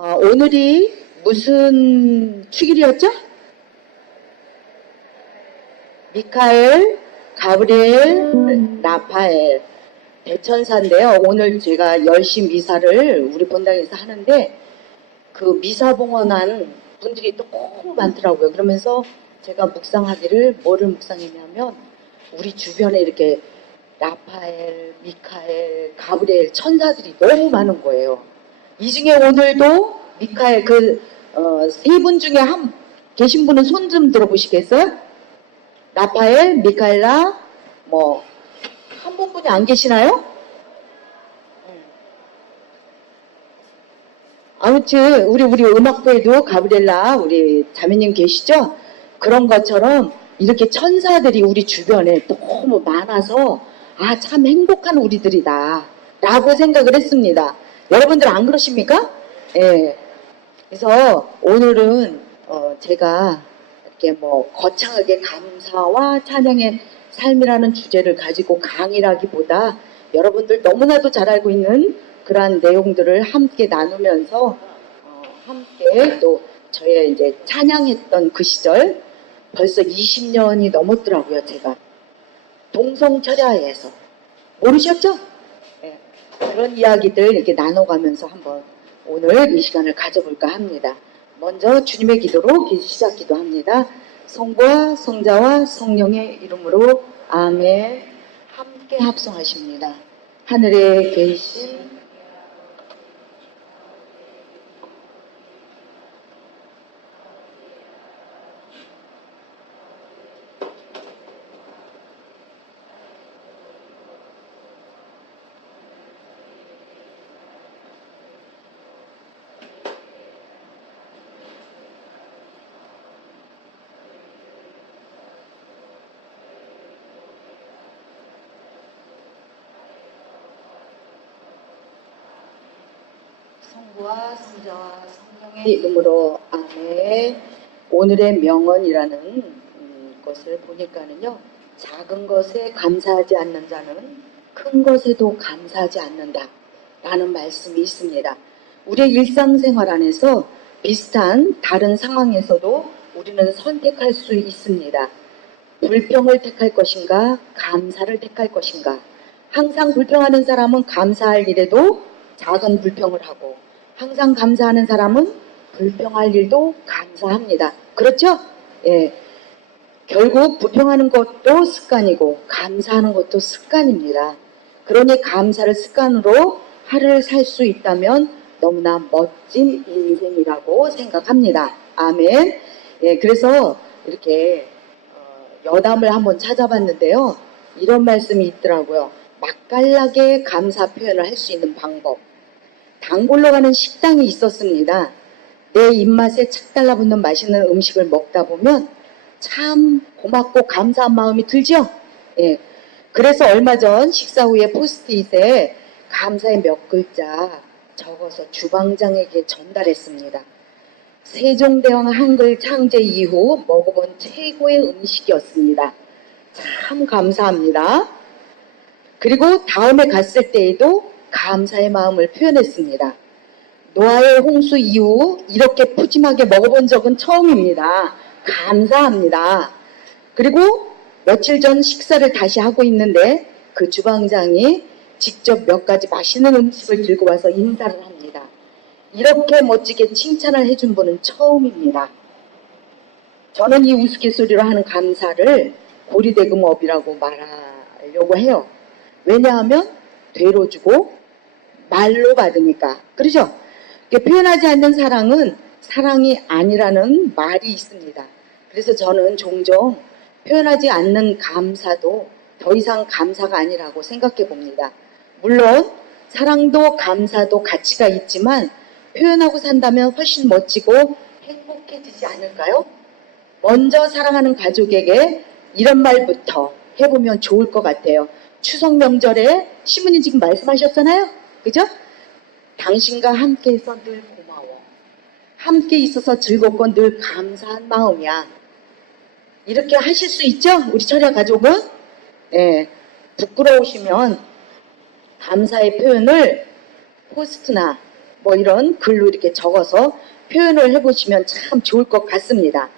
오늘이 무슨 축일이었죠? 미카엘, 가브리엘, 라파엘 대천사인데요. 오늘 제가 10시 미사를 우리 본당에서 하는데 그 미사 봉헌한 분들이 또 너무 많더라고요. 그러면서 제가 묵상하기를 뭐를 묵상했냐면 우리 주변에 이렇게 라파엘, 미카엘, 가브리엘 천사들이 너무 많은 거예요. 이 중에 오늘도 미카엘 세 분 중에 계신 분은 손 좀 들어보시겠어요? 라파엘, 미카엘라 한 분이 안 계시나요? 아무튼 우리 음악부에도 가브리엘라 우리 자매님 계시죠? 그런 것처럼 이렇게 천사들이 우리 주변에 너무 많아서 참 행복한 우리들이다 라고 생각을 했습니다. 여러분들 안 그러십니까? 예. 그래서 오늘은 제가 이렇게 거창하게 감사와 찬양의 삶이라는 주제를 가지고 강의라기보다 여러분들 너무나도 잘 알고 있는 그러한 내용들을 함께 나누면서 함께 또 저의 이제 찬양했던 그 시절 벌써 20년이 넘었더라고요. 제가 동성철야에서 모르셨죠? 네. 그런 이야기들 이렇게 나눠가면서 한번 오늘 이 시간을 가져볼까 합니다. 먼저 주님의 기도로 시작 기도합니다. 성부와 성자와 성령의 이름으로 아멘. 함께 합성하십니다. 하늘에 계신 성부와 성자와 성령의 이름으로 아멘. 오늘의 명언이라는 것을 보니까는요. 작은 것에 감사하지 않는 자는 큰 것에도 감사하지 않는다 라는 말씀이 있습니다. 우리의 일상생활 안에서 비슷한 다른 상황에서도 우리는 선택할 수 있습니다. 불평을 택할 것인가 감사를 택할 것인가. 항상 불평하는 사람은 감사할 일에도 작은 불평을 하고 항상 감사하는 사람은 불평할 일도 감사합니다. 그렇죠? 예. 결국 불평하는 것도 습관이고 감사하는 것도 습관입니다. 그러니 감사를 습관으로 하루를 살 수 있다면 너무나 멋진 인생이라고 생각합니다. 아멘. 예, 그래서 이렇게 여담을 한번 찾아봤는데요. 이런 말씀이 있더라고요. 맛깔나게 감사 표현을 할 수 있는 방법. 단골로 가는 식당이 있었습니다. 내 입맛에 착 달라붙는 맛있는 음식을 먹다 보면 참 고맙고 감사한 마음이 들죠? 예. 그래서 얼마 전 식사 후에 포스트잇에 감사의 몇 글자 적어서 주방장에게 전달했습니다. 세종대왕 한글 창제 이후 먹어본 최고의 음식이었습니다. 참 감사합니다. 그리고 다음에 갔을 때에도 감사의 마음을 표현했습니다. 노아의 홍수 이후 이렇게 푸짐하게 먹어본 적은 처음입니다. 감사합니다. 그리고 며칠 전 식사를 다시 하고 있는데 그 주방장이 직접 몇 가지 맛있는 음식을 들고 와서 인사를 합니다. 이렇게 멋지게 칭찬을 해준 분은 처음입니다. 저는 이 우스갯소리로 하는 감사를 고리대금업이라고 말하려고 해요. 왜냐하면 되로 주고 말로 받으니까. 그렇죠? 표현하지 않는 사랑은 사랑이 아니라는 말이 있습니다. 그래서 저는 종종 표현하지 않는 감사도 더 이상 감사가 아니라고 생각해 봅니다. 물론 사랑도 감사도 가치가 있지만 표현하고 산다면 훨씬 멋지고 행복해지지 않을까요? 먼저 사랑하는 가족에게 이런 말부터 해보면 좋을 것 같아요. 추석 명절에 시부님 지금 말씀하셨잖아요. 그죠? 당신과 함께해서 늘 고마워. 함께 있어서 즐겁고 늘 감사한 마음이야. 이렇게 하실 수 있죠? 우리 철야 가족은? 예. 부끄러우시면 감사의 표현을 포스트나 뭐 이런 글로 이렇게 적어서 표현을 해보시면 참 좋을 것 같습니다.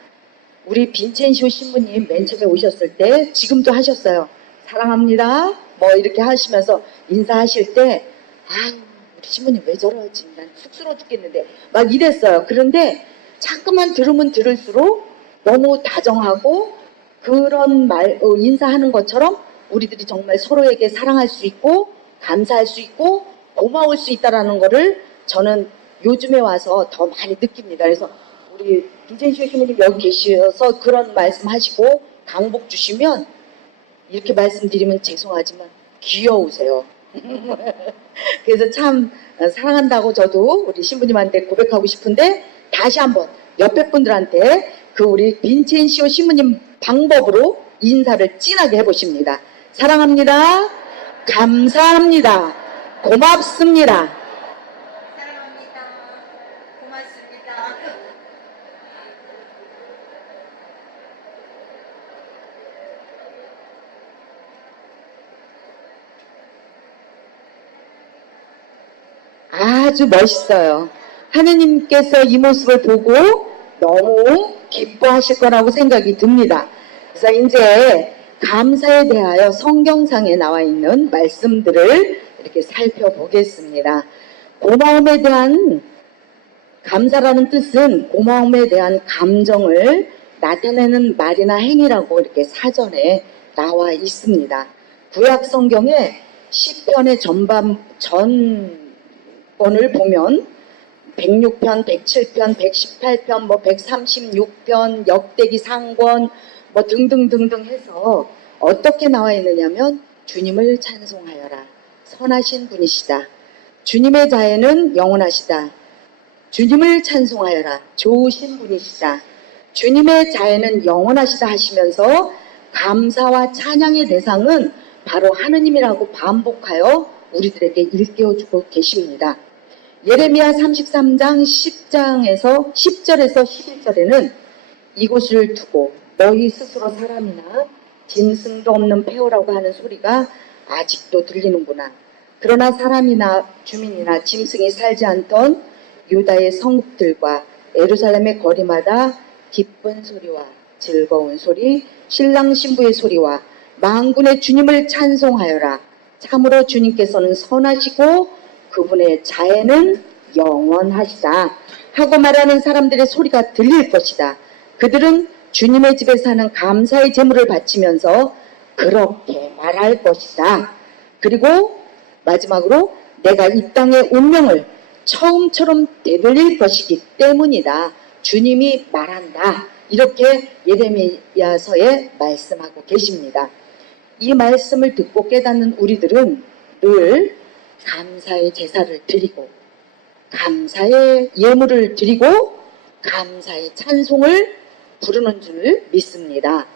우리 빈첸시오 신부님 맨 처음에 오셨을 때 지금도 하셨어요. 사랑합니다. 뭐 이렇게 하시면서 인사하실 때 아유 우리 신부님 왜 저러지? 난 쑥스러워 죽겠는데 막 이랬어요. 그런데 자꾸만 들으면 들을수록 너무 다정하고 그런 말 인사하는 것처럼 우리들이 정말 서로에게 사랑할 수 있고 감사할 수 있고 고마울 수 있다라는 거를 저는 요즘에 와서 더 많이 느낍니다. 그래서 우리 빈첸시오 신부님 여기 계셔서 그런 말씀하시고 강복 주시면 이렇게 말씀드리면 죄송하지만 귀여우세요. 그래서 참 사랑한다고 저도 우리 신부님한테 고백하고 싶은데 다시 한번 옆에 분들한테 그 우리 빈첸시오 신부님 방법으로 인사를 진하게 해보십니다. 사랑합니다. 감사합니다. 고맙습니다. 사랑합니다. 고맙습니다. 아주 멋있어요. 하느님께서 이 모습을 보고 너무 기뻐하실 거라고 생각이 듭니다. 그래서 이제 감사에 대하여 성경상에 나와 있는 말씀들을 이렇게 살펴보겠습니다. 고마움에 대한 감사라는 뜻은 고마움에 대한 감정을 나타내는 말이나 행위라고 이렇게 사전에 나와 있습니다. 구약 성경에 시편의 전권을 보면 106편, 107편, 118편, 뭐 136편, 역대기 상권 뭐 등등등등 해서 어떻게 나와 있느냐면 주님을 찬송하여라. 선하신 분이시다. 주님의 자애는 영원하시다. 주님을 찬송하여라. 좋으신 분이시다. 주님의 자애는 영원하시다 하시면서 감사와 찬양의 대상은 바로 하느님이라고 반복하여 우리들에게 일깨워주고 계십니다. 예레미야 33장 10장에서 10절에서 11절에는 이곳을 두고 너희 스스로 사람이나 짐승도 없는 폐허라고 하는 소리가 아직도 들리는구나. 그러나 사람이나 주민이나 짐승이 살지 않던 유다의 성읍들과 예루살렘의 거리마다 기쁜 소리와 즐거운 소리, 신랑 신부의 소리와 만군의 주님을 찬송하여라. 참으로 주님께서는 선하시고 그분의 자애는 영원하시다 하고 말하는 사람들의 소리가 들릴 것이다. 그들은 주님의 집에 사는 감사의 제물을 바치면서 그렇게 말할 것이다. 그리고 마지막으로 내가 이 땅의 운명을 처음처럼 되돌릴 것이기 때문이다. 주님이 말한다. 이렇게 예레미야서에 말씀하고 계십니다. 이 말씀을 듣고 깨닫는 우리들은 늘 감사의 제사를 드리고 감사의 예물을 드리고 감사의 찬송을 부르는 줄 믿습니다.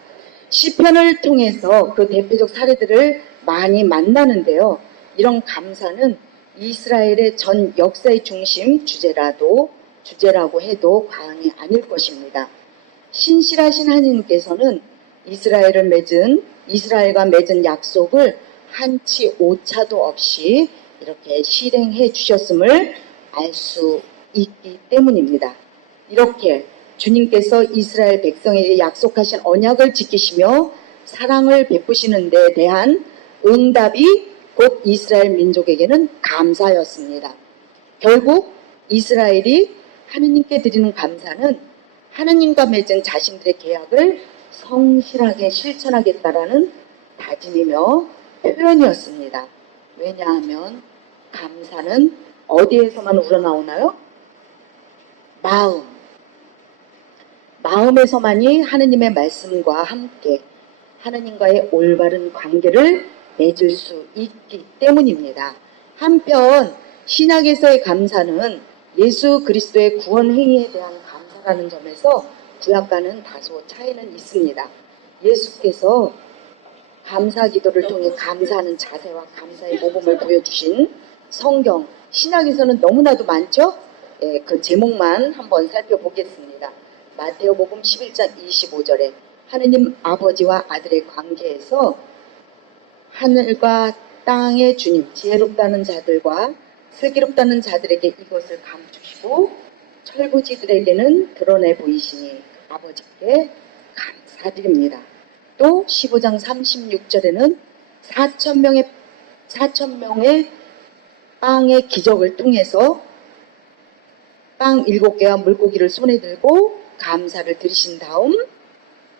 시편을 통해서 그 대표적 사례들을 많이 만나는데요. 이런 감사는 이스라엘의 전 역사의 중심 주제라고 해도 과언이 아닐 것입니다. 신실하신 하느님께서는 이스라엘과 맺은 약속을 한치 오차도 없이 이렇게 실행해 주셨음을 알 수 있기 때문입니다. 이렇게 주님께서 이스라엘 백성에게 약속하신 언약을 지키시며 사랑을 베푸시는 데 대한 응답이 곧 이스라엘 민족에게는 감사였습니다. 결국 이스라엘이 하느님께 드리는 감사는 하느님과 맺은 자신들의 계약을 성실하게 실천하겠다라는 다짐이며 표현이었습니다. 왜냐하면 감사는 어디에서만 우러나오나요? 마음에서만이 하느님의 말씀과 함께 하느님과의 올바른 관계를 맺을 수 있기 때문입니다. 한편 신약에서의 감사는 예수 그리스도의 구원 행위에 대한 감사라는 점에서 구약과는 다소 차이는 있습니다. 예수께서 감사 기도를 통해 감사하는 자세와 감사의 모범을 보여주신 성경 신약에서는 너무나도 많죠? 그 제목만 한번 살펴보겠습니다. 마태오복음 11장 25절에 하느님 아버지와 아들의 관계에서 하늘과 땅의 주님, 지혜롭다는 자들과 슬기롭다는 자들에게 이것을 감추시고 철부지들에게는 드러내 보이시니 아버지께 감사드립니다. 또 15장 36절에는 4,000명의 빵의 기적을 통해서 빵 7개와 물고기를 손에 들고 감사를 드리신 다음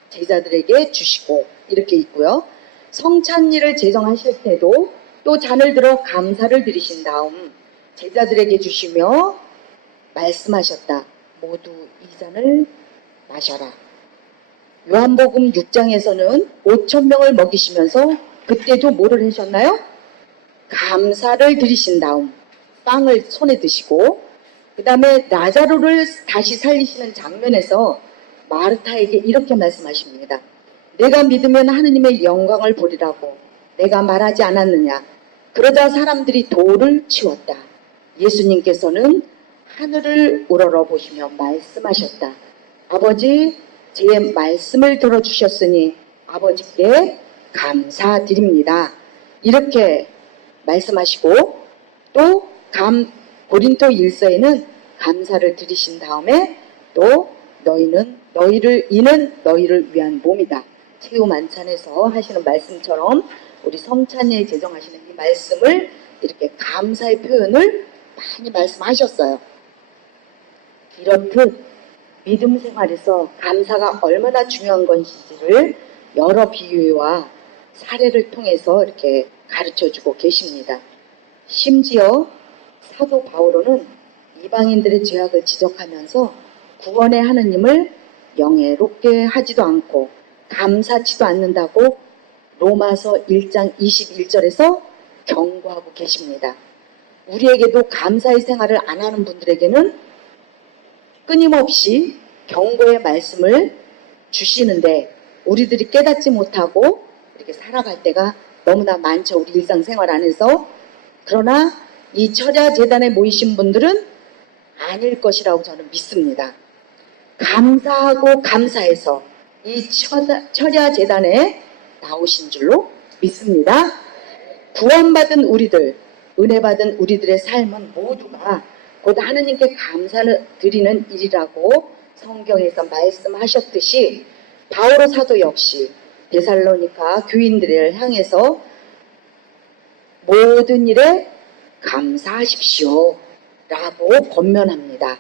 제자들에게 주시고 이렇게 있고요. 성찬일을 제정하실 때도 또 잔을 들어 감사를 드리신 다음 제자들에게 주시며 말씀하셨다. 모두 이 잔을 마셔라. 요한복음 6장에서는 5,000명을 먹이시면서 그때도 뭐를 하셨나요? 감사를 드리신 다음 빵을 손에 드시고 그 다음에 나자로를 다시 살리시는 장면에서 마르타에게 이렇게 말씀하십니다. 내가 믿으면 하느님의 영광을 보리라고 내가 말하지 않았느냐. 그러자 사람들이 돌을 치웠다. 예수님께서는 하늘을 우러러 보시며 말씀하셨다. 아버지, 제 말씀을 들어주셨으니 아버지께 감사드립니다. 이렇게 말씀하시고 또 고린도 1서에는 감사를 드리신 다음에 또 이는 너희를 위한 몸이다. 최후 만찬에서 하시는 말씀처럼 우리 성찬에 제정하시는 이 말씀을 이렇게 감사의 표현을 많이 말씀하셨어요. 이렇듯 믿음 생활에서 감사가 얼마나 중요한 것인지를 여러 비유와 사례를 통해서 이렇게 가르쳐주고 계십니다. 심지어 사도 바오로는 이방인들의 죄악을 지적하면서 구원의 하느님을 영예롭게 하지도 않고 감사치도 않는다고 로마서 1장 21절에서 경고하고 계십니다. 우리에게도 감사의 생활을 안 하는 분들에게는 끊임없이 경고의 말씀을 주시는데 우리들이 깨닫지 못하고 이렇게 살아갈 때가 너무나 많죠. 우리 일상생활 안에서. 그러나 이 철야재단에 모이신 분들은 아닐 것이라고 저는 믿습니다. 감사하고 감사해서 이 철야재단에 나오신 줄로 믿습니다. 구원받은 우리들, 은혜받은 우리들의 삶은 모두가 곧 하느님께 감사를 드리는 일이라고 성경에서 말씀하셨듯이 바오로 사도 역시 데살로니가 교인들을 향해서 모든 일에 감사하십시오 라고 권면합니다.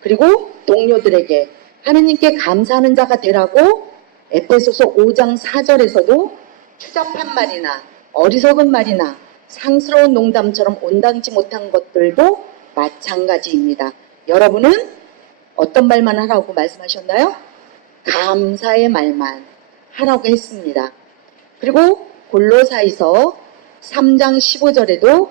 그리고 동료들에게 하느님께 감사하는 자가 되라고 에베소서 5장 4절에서도 추잡한 말이나 어리석은 말이나 상스러운 농담처럼 온당치 못한 것들도 마찬가지입니다. 여러분은 어떤 말만 하라고 말씀하셨나요? 감사의 말만 하라고 했습니다. 그리고 골로사이서 3장 15절에도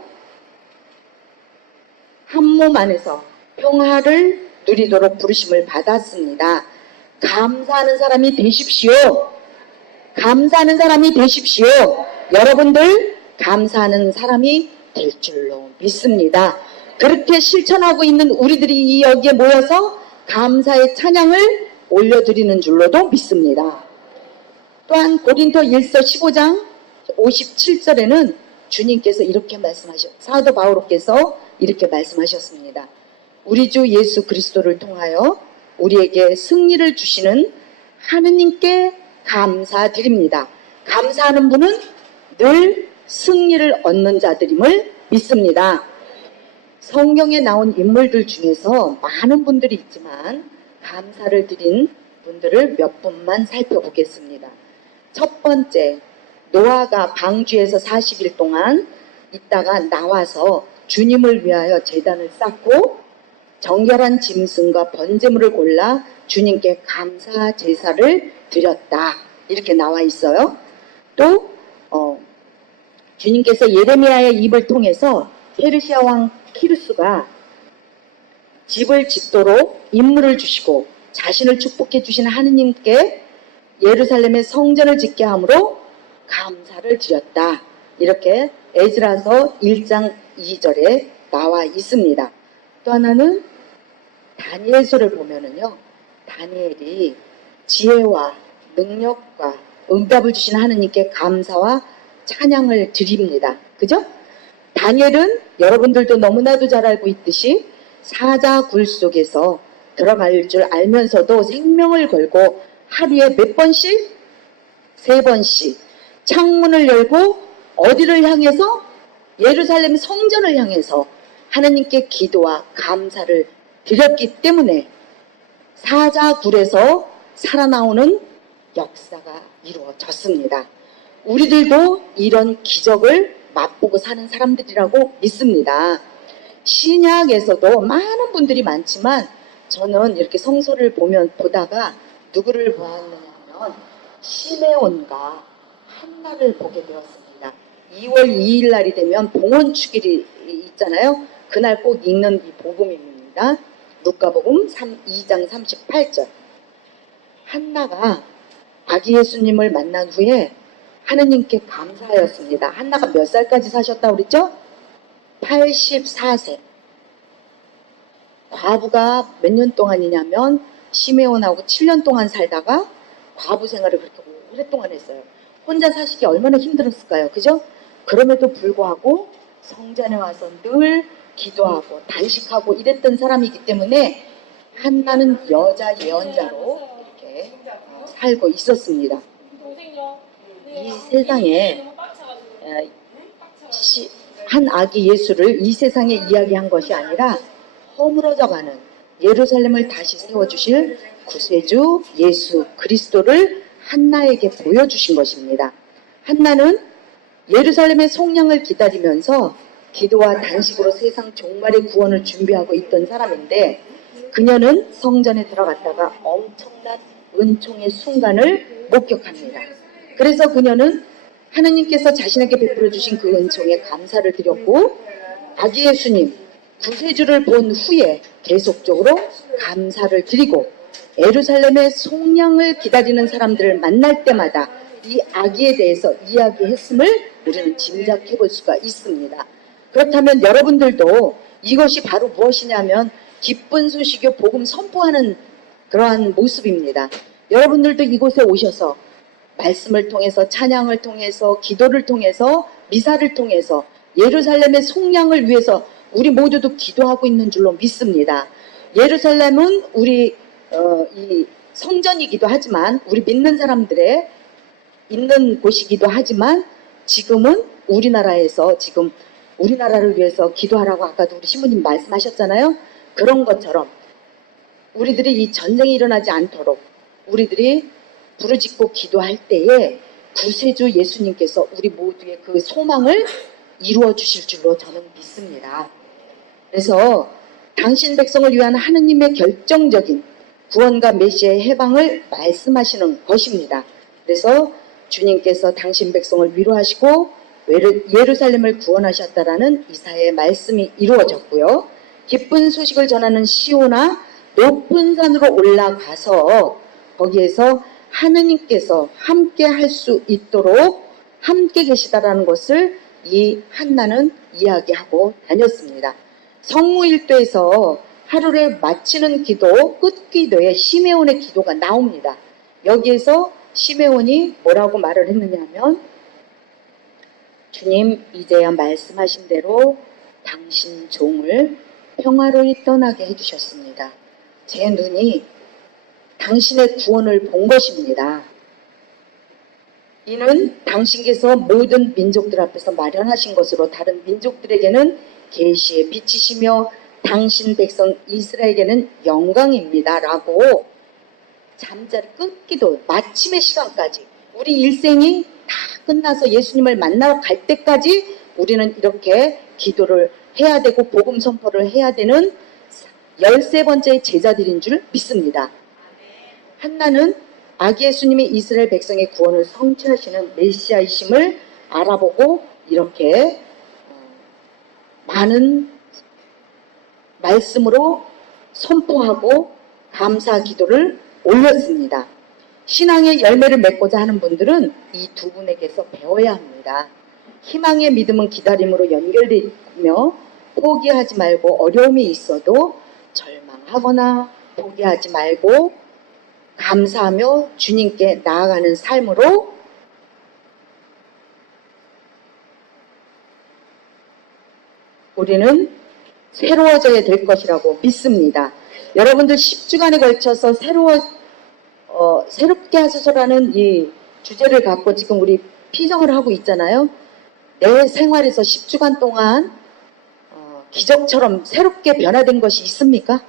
한 몸 안에서 평화를 누리도록 부르심을 받았습니다. 감사하는 사람이 되십시오. 감사하는 사람이 되십시오. 여러분들 감사하는 사람이 될 줄로 믿습니다. 그렇게 실천하고 있는 우리들이 이 여기에 모여서 감사의 찬양을 올려드리는 줄로도 믿습니다. 또한 고린도 1서 15장 57절에는 주님께서 이렇게 사도 바오로께서 이렇게 말씀하셨습니다. 우리 주 예수 그리스도를 통하여 우리에게 승리를 주시는 하느님께 감사드립니다. 감사하는 분은 늘 승리를 얻는 자들임을 믿습니다. 성경에 나온 인물들 중에서 많은 분들이 있지만 감사를 드린 분들을 몇 분만 살펴보겠습니다. 첫 번째, 노아가 방주에서 40일 동안 있다가 나와서 주님을 위하여 제단을 쌓고 정결한 짐승과 번제물을 골라 주님께 감사 제사를 드렸다. 이렇게 나와 있어요. 또 주님께서 예레미야의 입을 통해서 페르시아 왕 키루스가 집을 짓도록 임무를 주시고 자신을 축복해 주신 하느님께 예루살렘의 성전을 짓게 함으로 감사를 드렸다. 이렇게 에스라서 1장 2절에 나와 있습니다. 또 하나는 다니엘서를 보면은요, 다니엘이 지혜와 능력과 응답을 주신 하느님께 감사와 찬양을 드립니다. 그죠? 다니엘은 여러분들도 너무나도 잘 알고 있듯이 사자굴 속에서 들어갈 줄 알면서도 생명을 걸고 하루에 몇 번씩? 3번씩 창문을 열고 어디를 향해서? 예루살렘 성전을 향해서 하나님께 기도와 감사를 드렸기 때문에 사자굴에서 살아나오는 역사가 이루어졌습니다. 우리들도 이런 기적을 맛보고 사는 사람들이라고 믿습니다. 신약에서도 많은 분들이 많지만 저는 이렇게 성서를 보다가 누구를 보았느냐면 시메온과 한나를 보게 되었습니다. 2월 2일 날이 되면 봉헌축일이 있잖아요. 그날 꼭 읽는 이 복음입니다. 루카복음 2장 38절. 한나가 아기 예수님을 만난 후에 하느님께 감사하였습니다. 한나가 몇 살까지 사셨다고 그랬죠? 84세. 과부가 몇 년 동안이냐면 시메온하고 7년 동안 살다가 과부 생활을 그렇게 오랫동안 했어요. 혼자 사시기 얼마나 힘들었을까요? 그죠? 그럼에도 불구하고 성전에 와서 늘 기도하고 단식하고 이랬던 사람이기 때문에 한나는 여자 예언자로 이렇게 살고 있었습니다. 이 세상에 한 아기 예수를 이 세상에 이야기한 것이 아니라 허물어져가는 예루살렘을 다시 세워주실 구세주 예수 그리스도를 한나에게 보여주신 것입니다. 한나는 예루살렘의 속량을 기다리면서 기도와 단식으로 세상 종말의 구원을 준비하고 있던 사람인데 그녀는 성전에 들어갔다가 엄청난 은총의 순간을 목격합니다. 그래서 그녀는 하나님께서 자신에게 베풀어 주신 그 은총에 감사를 드렸고 아기 예수님 구세주를 본 후에 계속적으로 감사를 드리고 예루살렘의 속량을 기다리는 사람들을 만날 때마다 이 아기에 대해서 이야기했음을 우리는 짐작해 볼 수가 있습니다. 그렇다면 여러분들도 이것이 바로 무엇이냐면 기쁜 소식의 복음 선포하는 그러한 모습입니다. 여러분들도 이곳에 오셔서 말씀을 통해서 찬양을 통해서 기도를 통해서 미사를 통해서 예루살렘의 속량을 위해서 우리 모두도 기도하고 있는 줄로 믿습니다. 예루살렘은 우리 이 성전이기도 하지만 우리 믿는 사람들의 있는 곳이기도 하지만 지금은 우리나라에서 지금 우리나라를 위해서 기도하라고 아까도 우리 신부님 말씀하셨잖아요. 그런 것처럼 우리들이 이 전쟁이 일어나지 않도록 우리들이 부르짖고 기도할 때에 구세주 예수님께서 우리 모두의 그 소망을 이루어 주실 줄로 저는 믿습니다. 그래서 당신 백성을 위한 하느님의 결정적인 구원과 메시아의 해방을 말씀하시는 것입니다. 그래서 주님께서 당신 백성을 위로하시고 예루살렘을 구원하셨다라는 이사야의 말씀이 이루어졌고요. 기쁜 소식을 전하는 시온아 높은 산으로 올라가서 거기에서 하느님께서 함께 할 수 있도록 함께 계시다라는 것을 이 한나는 이야기하고 다녔습니다. 성무일도에서 하루를 마치는 기도, 끝기도에 시메온의 기도가 나옵니다. 여기에서 시메온이 뭐라고 말을 했느냐 하면 주님 이제야 말씀하신 대로 당신 종을 평화로이 떠나게 해주셨습니다. 제 눈이 당신의 구원을 본 것입니다. 이는 당신께서 모든 민족들 앞에서 마련하신 것으로 다른 민족들에게는 계시의 빛이시며 당신 백성 이스라엘에게는 영광입니다. 라고 잠자리 끝기도 마침의 시간까지 우리 일생이 다 끝나서 예수님을 만나러 갈 때까지 우리는 이렇게 기도를 해야 되고 복음 선포를 해야 되는 13번째 제자들인 줄 믿습니다. 한나는 아기 예수님이 이스라엘 백성의 구원을 성취하시는 메시아이심을 알아보고 이렇게 많은 말씀으로 선포하고 감사 기도를 올렸습니다. 신앙의 열매를 맺고자 하는 분들은 이 두 분에게서 배워야 합니다. 희망의 믿음은 기다림으로 연결되어 있며 포기하지 말고 어려움이 있어도 절망하거나 포기하지 말고 감사하며 주님께 나아가는 삶으로 우리는 새로워져야 될 것이라고 믿습니다. 여러분들 10주간에 걸쳐서 새롭게 하소서라는 이 주제를 갖고 지금 우리 피정을 하고 있잖아요. 내 생활에서 10주간 동안 기적처럼 새롭게 변화된 것이 있습니까?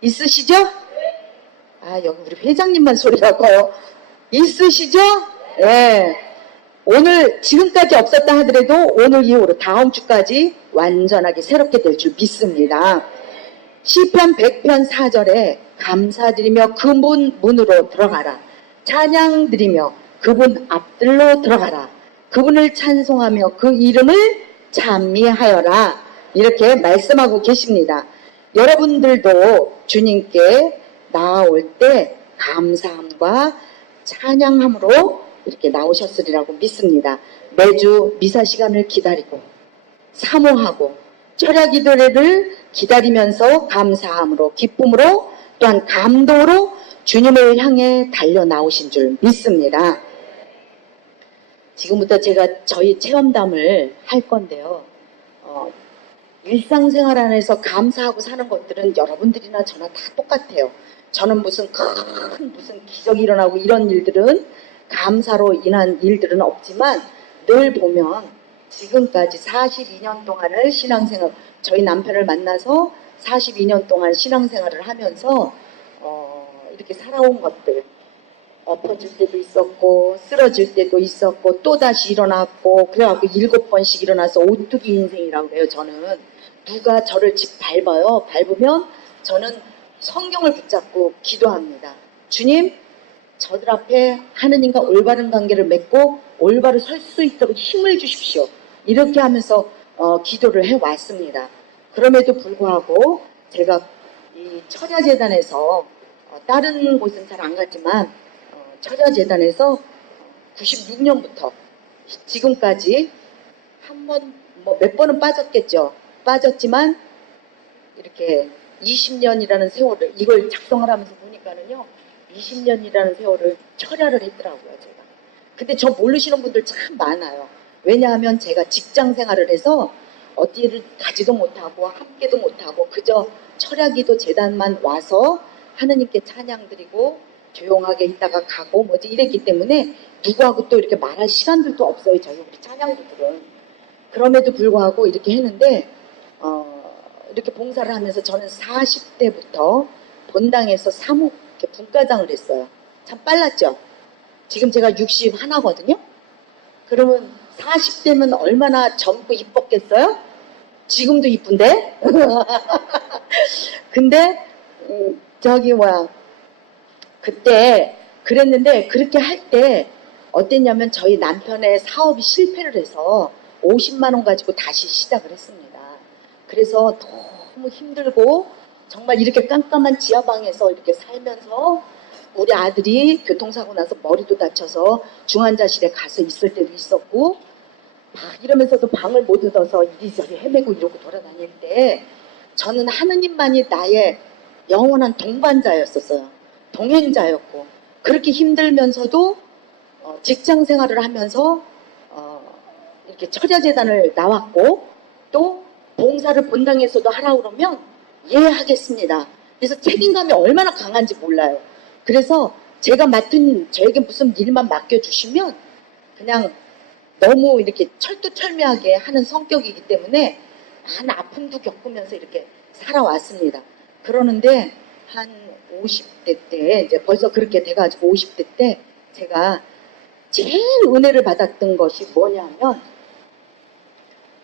있으시죠? 여기 우리 회장님만 소리가 커요. 있으시죠? 네. 오늘 지금까지 없었다 하더라도 오늘 이후로 다음 주까지 완전하게 새롭게 될 줄 믿습니다. 시편 100편 4절에 감사드리며 그 문으로 들어가라. 찬양 드리며 그분 앞들로 들어가라. 그분을 찬송하며 그 이름을 찬미하여라. 이렇게 말씀하고 계십니다. 여러분들도 주님께 나아올 때 감사함과 찬양함으로 이렇게 나오셨으리라고 믿습니다. 매주 미사 시간을 기다리고 사모하고 철야 기도를 기다리면서 감사함으로 기쁨으로 또한 감동으로 주님을 향해 달려 나오신 줄 믿습니다. 지금부터 제가 저희 체험담을 할 건데요. 일상생활 안에서 감사하고 사는 것들은 여러분들이나 저나 다 똑같아요. 저는 무슨 기적이 일어나고 이런 일들은 감사로 인한 일들은 없지만 늘 보면 지금까지 42년 동안을 신앙생활, 저희 남편을 만나서 42년 동안 신앙생활을 하면서 이렇게 살아온 것들, 엎어질 때도 있었고 쓰러질 때도 있었고 또다시 일어났고 그래갖고 7번씩 일어나서 오뚜기 인생이라고 해요. 저는 누가 저를 밟아요. 밟으면 저는 성경을 붙잡고 기도합니다. 주님, 저들 앞에 하느님과 올바른 관계를 맺고 올바로 설 수 있도록 힘을 주십시오. 이렇게 하면서 기도를 해왔습니다. 그럼에도 불구하고 제가 이 철야재단에서 다른 곳은 잘 안 갔지만 철야재단에서 96년부터 지금까지 한 번, 몇 번은 빠졌겠죠. 빠졌지만 이렇게 20년이라는 세월을 이걸 작성을 하면서 보니까는요. 20년이라는 세월을 철야를 했더라고요. 제가. 근데 저 모르시는 분들 참 많아요. 왜냐하면 제가 직장 생활을 해서 어디를 가지도 못하고 함께도 못하고 그저 철야기도 재단만 와서 하느님께 찬양드리고 조용하게 있다가 가고 뭐지 이랬기 때문에 누구하고 또 이렇게 말할 시간들도 없어요. 저희 우리 찬양부들은. 그럼에도 불구하고 이렇게 했는데 이렇게 봉사를 하면서 저는 40대부터 본당에서 사목 분과장을 했어요. 참 빨랐죠? 지금 제가 61거든요? 그러면 40대면 얼마나 젊고 이뻤겠어요? 지금도 이쁜데? 근데 그때 그랬는데 그렇게 할 때 어땠냐면 저희 남편의 사업이 실패를 해서 50만 원 가지고 다시 시작을 했습니다. 그래서 너무 힘들고 정말 이렇게 깜깜한 지하방에서 이렇게 살면서 우리 아들이 교통사고 나서 머리도 다쳐서 중환자실에 가서 있을 때도 있었고 막 이러면서도 방을 못 얻어서 이리저리 헤매고 이러고 돌아다닐 때 저는 하느님만이 나의 영원한 동반자였었어요. 동행자였고 그렇게 힘들면서도 직장 생활을 하면서 이렇게 철야재단을 나왔고 또 봉사를 본당에서도 하라고 그러면 예 하겠습니다. 그래서 책임감이 얼마나 강한지 몰라요. 그래서 제가 맡은 저에게 무슨 일만 맡겨주시면 그냥 너무 이렇게 철두철미하게 하는 성격이기 때문에 많은 아픔도 겪으면서 이렇게 살아왔습니다. 그러는데 한 50대 때 이제 벌써 그렇게 돼가지고 50대 때 제가 제일 은혜를 받았던 것이 뭐냐면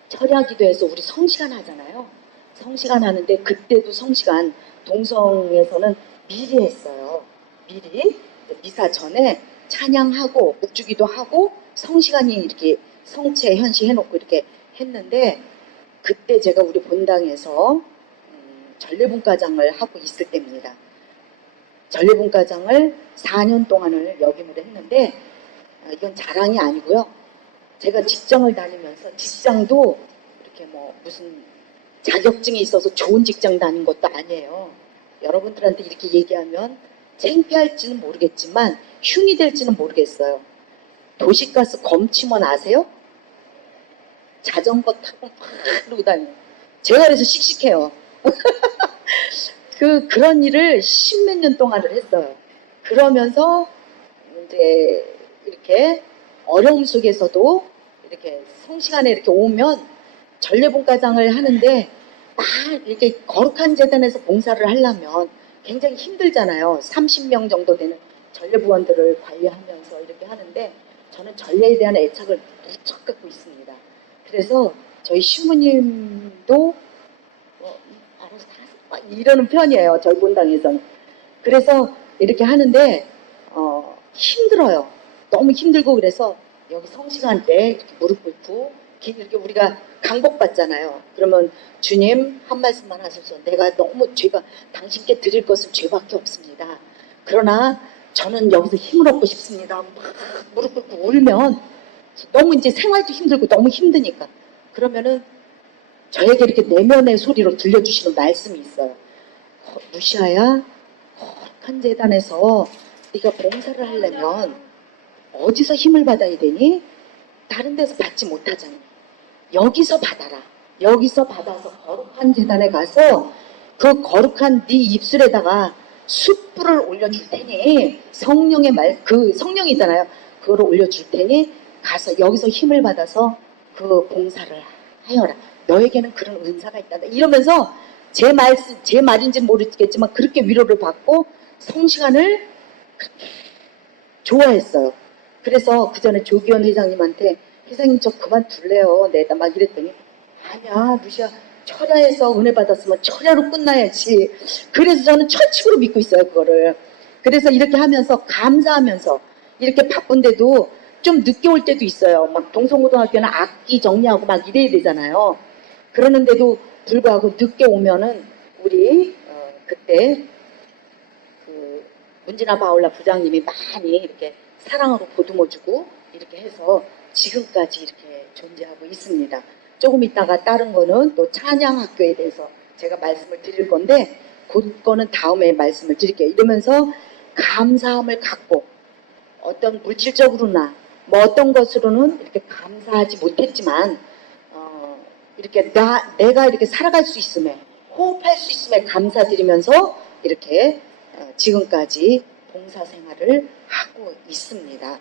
철야기도에서 우리 성시간 하잖아요. 성시간 하는데 그때도 성시간 동성에서는 미리 했어요. 미리 미사 전에 찬양하고 묵주기도 하고 성시간이 이렇게 성체 현시 해놓고 이렇게 했는데 그때 제가 우리 본당에서 전례분과장을 하고 있을 때입니다. 전례분과장을 4년 동안을 역임을 했는데 이건 자랑이 아니고요. 제가 직장을 다니면서 직장도 이렇게 무슨 자격증이 있어서 좋은 직장 다닌 것도 아니에요. 여러분들한테 이렇게 얘기하면 창피할지는 모르겠지만 흉이 될지는 모르겠어요. 도시가스 검침원 아세요? 자전거 타고 막 그러고 다녀요. 제가 그래서 씩씩해요. 그런 일을 십몇 년 동안을 했어요. 그러면서 이제 이렇게 어려움 속에서도 이렇게 성시간에 이렇게 오면 전례봉가장을 하는데 막 이렇게 거룩한 재단에서 봉사를 하려면 굉장히 힘들잖아요. 30명 정도 되는 전례부원들을 관리하면서 이렇게 하는데 저는 전례에 대한 애착을 무척 갖고 있습니다. 그래서 저희 신부님도 알아서 다 막 이러는 편이에요. 저희 본당에서는. 그래서 이렇게 하는데 힘들어요. 너무 힘들고 그래서 여기 성시간 때 이렇게 무릎 꿇고 이렇게 우리가 강복받잖아요. 그러면 주님 한 말씀만 하소서. 내가 너무 죄가 당신께 드릴 것은 죄밖에 없습니다. 그러나 저는 여기서 힘을 얻고 싶습니다. 막 무릎 꿇고 울면 너무 이제 생활도 힘들고 너무 힘드니까 그러면은 저에게 이렇게 내면의 소리로 들려주시는 말씀이 있어요. 루시아야, 거룩한 재단에서 네가 봉사를 하려면 어디서 힘을 받아야 되니? 다른 데서 받지 못하잖아. 여기서 받아라. 여기서 받아서 거룩한 재단에 가서 그 거룩한 네 입술에다가 숯불을 올려줄 테니 성령의 그 성령이잖아요. 그거를 올려줄 테니 가서 여기서 힘을 받아서 그 봉사를 하여라. 너에게는 그런 은사가 있다. 이러면서 제 말인지는 모르겠지만 그렇게 위로를 받고 성시간을 좋아했어요. 그래서 그 전에 조기현 회장님한테 회장님 저 그만둘래요. 내가 막 이랬더니 아니야 루시아 철야에서 은혜 받았으면 철야로 끝나야지. 그래서 저는 철칙으로 믿고 있어요 그거를. 그래서 이렇게 하면서 감사하면서 이렇게 바쁜데도 좀 늦게 올 때도 있어요. 막 동성고등학교는 악기 정리하고 막 이래야 되잖아요. 그러는데도 불구하고 늦게 오면은 우리 그때 그 문진아 바울라 부장님이 많이 이렇게 사랑으로 보듬어주고 이렇게 해서 지금까지 이렇게 존재하고 있습니다. 조금 있다가 다른 거는 또 찬양학교에 대해서 제가 말씀을 드릴 건데 그거는 다음에 말씀을 드릴게요. 이러면서 감사함을 갖고 어떤 물질적으로나 뭐 어떤 것으로는 이렇게 감사하지 못했지만 이렇게 내가 이렇게 살아갈 수 있음에 호흡할 수 있음에 감사드리면서 이렇게 지금까지 봉사 생활을 하고 있습니다.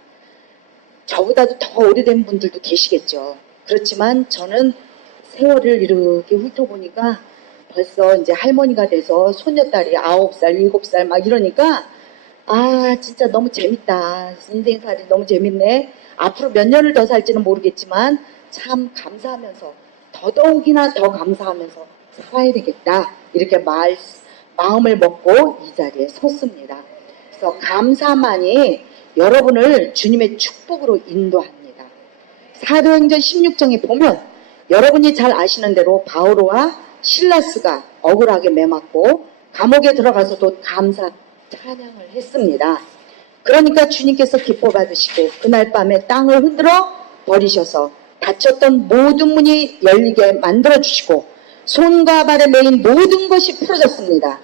저보다도 더 오래된 분들도 계시겠죠. 그렇지만 저는 세월을 이렇게 훑어보니까 벌써 이제 할머니가 돼서 손녀딸이 9살, 7살 막 이러니까 아 진짜 너무 재밌다. 인생살이 너무 재밌네. 앞으로 몇 년을 더 살지는 모르겠지만 참 감사하면서 더더욱이나 더 감사하면서 살아야 되겠다. 이렇게 마음을 먹고 이 자리에 섰습니다. 그래서 감사만이 여러분을 주님의 축복으로 인도합니다. 사도행전 16장에 보면 여러분이 잘 아시는 대로 바오로와 실라스가 억울하게 매맞고 감옥에 들어가서도 감사 찬양을 했습니다. 그러니까 주님께서 기뻐 받으시고 그날 밤에 땅을 흔들어 버리셔서 닫혔던 모든 문이 열리게 만들어주시고 손과 발에 매인 모든 것이 풀어졌습니다.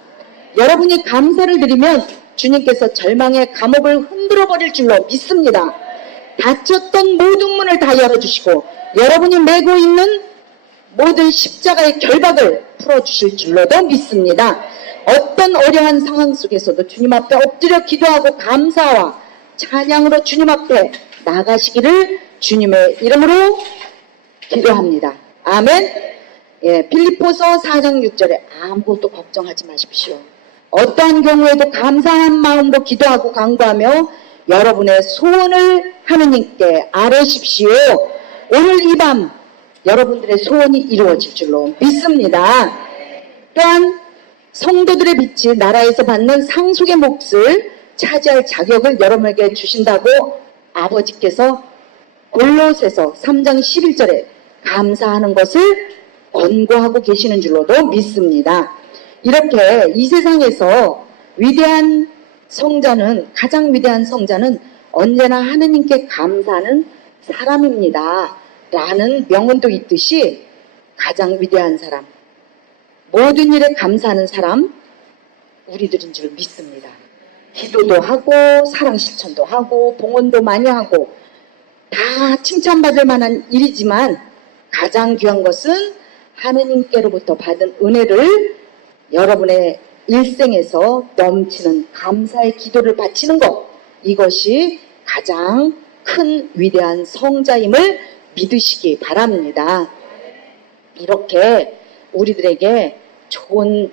여러분이 감사를 드리면 주님께서 절망의 감옥을 흔들어 버릴 줄로 믿습니다. 닫혔던 모든 문을 다 열어주시고 여러분이 메고 있는 모든 십자가의 결박을 풀어주실 줄로도 믿습니다. 어떤 어려운 상황 속에서도 주님 앞에 엎드려 기도하고 감사와 찬양으로 주님 앞에 나가시기를 주님의 이름으로 기도합니다. 아멘. 예, 필립보서 4장 6절에 아무것도 걱정하지 마십시오. 어떠한 경우에도 감사한 마음으로 기도하고 간구하며 여러분의 소원을 하느님께 아뢰십시오. 오늘 이 밤 여러분들의 소원이 이루어질 줄로 믿습니다. 또한 성도들의 빛이 나라에서 받는 상속의 몫을 차지할 자격을 여러분에게 주신다고 아버지께서 골로새서 3장 11절에 감사하는 것을 권고하고 계시는 줄로도 믿습니다. 이렇게 이 세상에서 위대한 성자는 가장 위대한 성자는 언제나 하느님께 감사하는 사람입니다. 라는 명언도 있듯이 가장 위대한 사람, 모든 일에 감사하는 사람 우리들인 줄 믿습니다. 기도도 하고 사랑 실천도 하고 봉헌도 많이 하고 다 칭찬받을 만한 일이지만 가장 귀한 것은 하느님께로부터 받은 은혜를 여러분의 일생에서 넘치는 감사의 기도를 바치는 것, 이것이 가장 큰 위대한 성자임을 믿으시기 바랍니다. 이렇게 우리들에게 좋은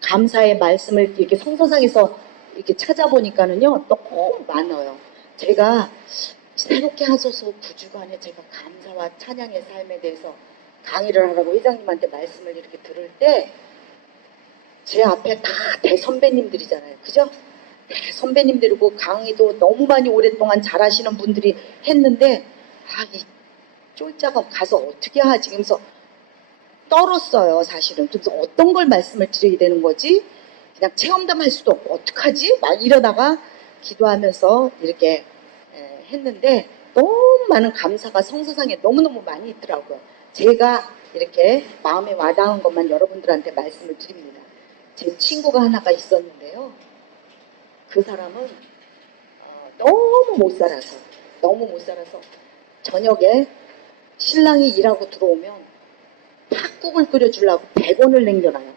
감사의 말씀을 이렇게 성서상에서 이렇게 찾아보니까는요, 너무 많아요. 제가 새롭게 하소서 9주간에 제가 감사와 찬양의 삶에 대해서 강의를 하라고 회장님한테 말씀을 이렇게 들을 때 제 앞에 다 대선배님들이잖아요. 그죠? 대선배님들이고 강의도 너무 많이 오랫동안 잘하시는 분들이 했는데 이 쫄짝아 가서 어떻게 하지? 그래서 떨었어요, 사실은. 그래서 어떤 걸 말씀을 드려야 되는 거지? 그냥 체험담 할 수도 없고 어떡하지? 막 이러다가 기도하면서 이렇게 했는데 너무 많은 감사가 성서상에 너무너무 많이 있더라고요. 제가 이렇게 마음에 와닿은 것만 여러분들한테 말씀을 드립니다. 제 친구가 하나가 있었는데요. 그 사람은 너무 못 살아서 저녁에 신랑이 일하고 들어오면 팥국을 끓여주려고 100원을 남겨놔요.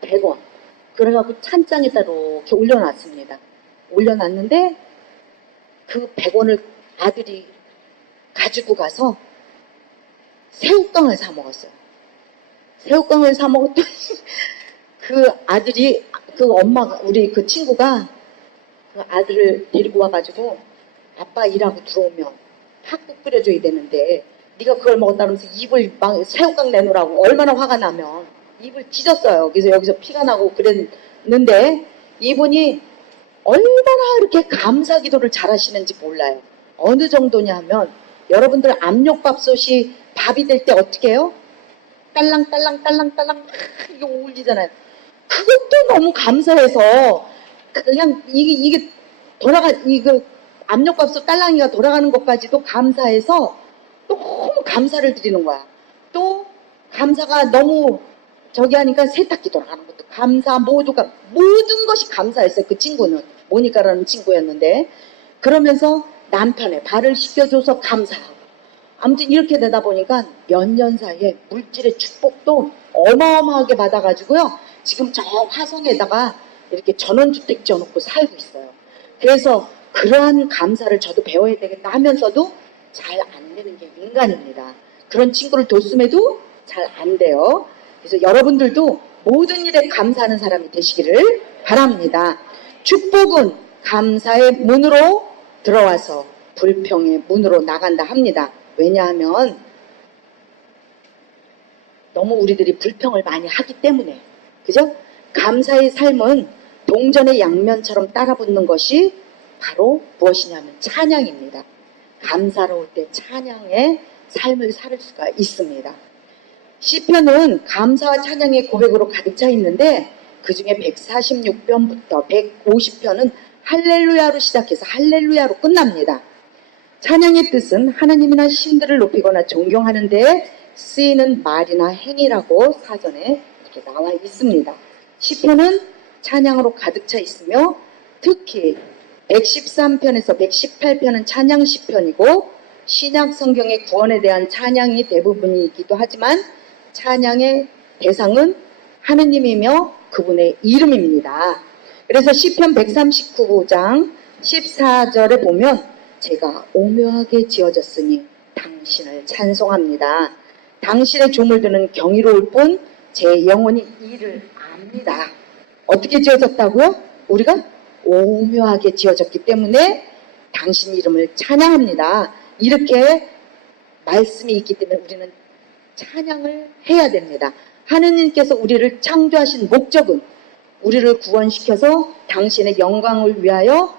100원. 그래갖고 찬장에다 이렇게 올려놨습니다. 올려놨는데 그 100원을 아들이 가지고 가서 새우깡을 사 먹었어요. 새우깡을 사 먹었더니 그 아들이, 그 엄마가, 우리 그 친구가 그 아들을 데리고 와가지고 아빠 일하고 들어오면 팥국 끓여줘야 되는데 네가 그걸 먹었다 그러면서 입을 막 새우깡 내놓으라고 얼마나 화가 나면 입을 찢었어요. 그래서 여기서 피가 나고 그랬는데 이분이 얼마나 이렇게 감사 기도를 잘하시는지 몰라요. 어느 정도냐 하면 여러분들 압력밥솥이 밥이 될 때 어떻게 해요? 딸랑딸랑딸랑딸랑 이게 울리잖아요. 그것도 너무 감사해서 그냥 이게 이거 압력밥솥 딸랑이가 돌아가는 것까지도 감사해서 너무 감사를 드리는 거야. 또 감사가 너무 저기 하니까 세탁기 돌아가는 것도 감사, 모든 것이 감사했어요. 그 친구는 모니카라는 친구였는데 그러면서 남편의 발을 씻겨줘서 감사하고 아무튼 이렇게 되다 보니까 몇 년 사이에 물질의 축복도 어마어마하게 받아가지고요. 지금 저 화성에다가 이렇게 전원주택 지어놓고 살고 있어요. 그래서 그러한 감사를 저도 배워야 되겠다 하면서도 잘 안 되는 게 인간입니다. 그런 친구를 뒀음에도 잘 안 돼요. 그래서 여러분들도 모든 일에 감사하는 사람이 되시기를 바랍니다. 축복은 감사의 문으로 들어와서 불평의 문으로 나간다 합니다. 왜냐하면 너무 우리들이 불평을 많이 하기 때문에, 그죠? 감사의 삶은 동전의 양면처럼 따라붙는 것이 바로 무엇이냐면 찬양입니다. 감사로울 때 찬양의 삶을 살 수가 있습니다. 시편은 감사와 찬양의 고백으로 가득 차 있는데 그 중에 146편부터 150편은 할렐루야로 시작해서 할렐루야로 끝납니다. 찬양의 뜻은 하나님이나 신들을 높이거나 존경하는 데에 쓰이는 말이나 행위라고 사전에 이렇게 나와 있습니다. 시편은 찬양으로 가득 차 있으며 특히 113편에서 118편은 찬양 시편이고 신약 성경의 구원에 대한 찬양이 대부분이기도 하지만 찬양의 대상은 하느님이며 그분의 이름입니다. 그래서 시편 139장 14절에 보면 제가 오묘하게 지어졌으니 당신을 찬송합니다. 당신의 조물들은 경이로울 뿐 제 영혼이 이를 압니다. 어떻게 지어졌다고요? 우리가 오묘하게 지어졌기 때문에 당신 이름을 찬양합니다. 이렇게 말씀이 있기 때문에 우리는 찬양을 해야 됩니다. 하느님께서 우리를 창조하신 목적은 우리를 구원시켜서 당신의 영광을 위하여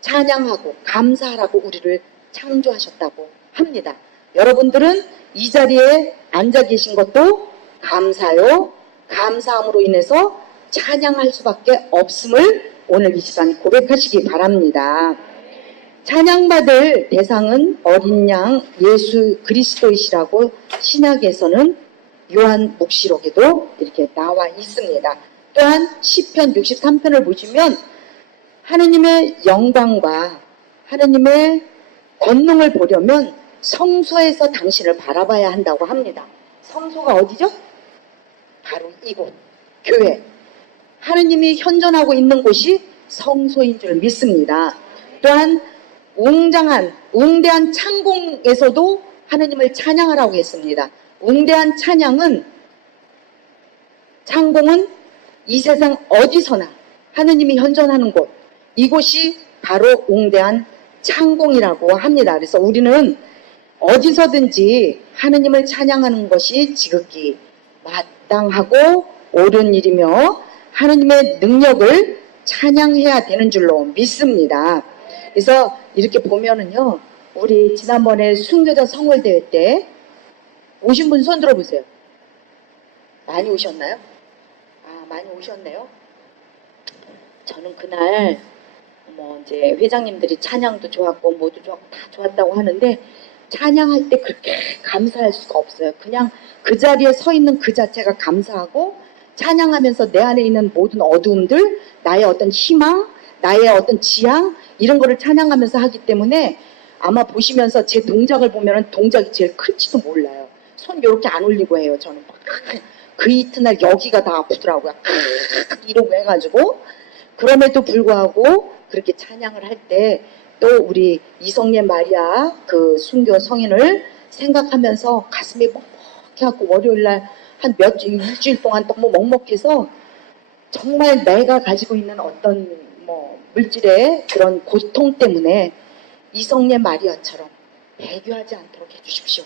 찬양하고 감사하라고 우리를 창조하셨다고 합니다. 여러분들은 이 자리에 앉아 계신 것도 감사요. 감사함으로 인해서 찬양할 수밖에 없음을 오늘 이 시간 고백하시기 바랍니다. 찬양받을 대상은 어린 양 예수 그리스도이시라고 신약에서는 요한 묵시록에도 이렇게 나와 있습니다. 또한 시편 63편을 보시면 하느님의 영광과 하느님의 권능을 보려면 성소에서 당신을 바라봐야 한다고 합니다. 성소가 어디죠? 바로 이곳, 교회. 하느님이 현존하고 있는 곳이 성소인 줄 믿습니다. 또한 웅대한 창공에서도 하느님을 찬양하라고 했습니다. 웅대한 창공은 이 세상 어디서나 하느님이 현존하는 곳, 이곳이 바로 웅대한 창공이라고 합니다. 그래서 우리는 어디서든지 하느님을 찬양하는 것이 지극히 마땅하고 옳은 일이며 하느님의 능력을 찬양해야 되는 줄로 믿습니다. 그래서 이렇게 보면은요, 우리 지난번에 순교자 성월대회 때 오신 분 손 들어보세요. 많이 오셨나요? 아, 많이 오셨네요. 저는 그날 이제 회장님들이 찬양도 좋았고 모두 좋았고 다 좋았다고 하는데 찬양할 때 그렇게 감사할 수가 없어요. 그냥 그 자리에 서 있는 그 자체가 감사하고 찬양하면서 내 안에 있는 모든 어두움들, 나의 어떤 희망, 나의 어떤 지향 이런 거를 찬양하면서 하기 때문에 아마 보시면서 제 동작을 보면 동작이 제일 클지도 몰라요. 손 이렇게 안 올리고 해요. 저는 그 이튿날 여기가 다 아프더라고요. 이러고 해가지고 그럼에도 불구하고 그렇게 찬양을 할 때 또 우리 이성례 마리아 그 순교 성인을 생각하면서 가슴이 먹먹해갖고 월요일날 한 일주일 동안 너무 먹먹해서 정말 내가 가지고 있는 어떤 물질의 그런 고통 때문에 이성례 마리아처럼 배교하지 않도록 해주십시오.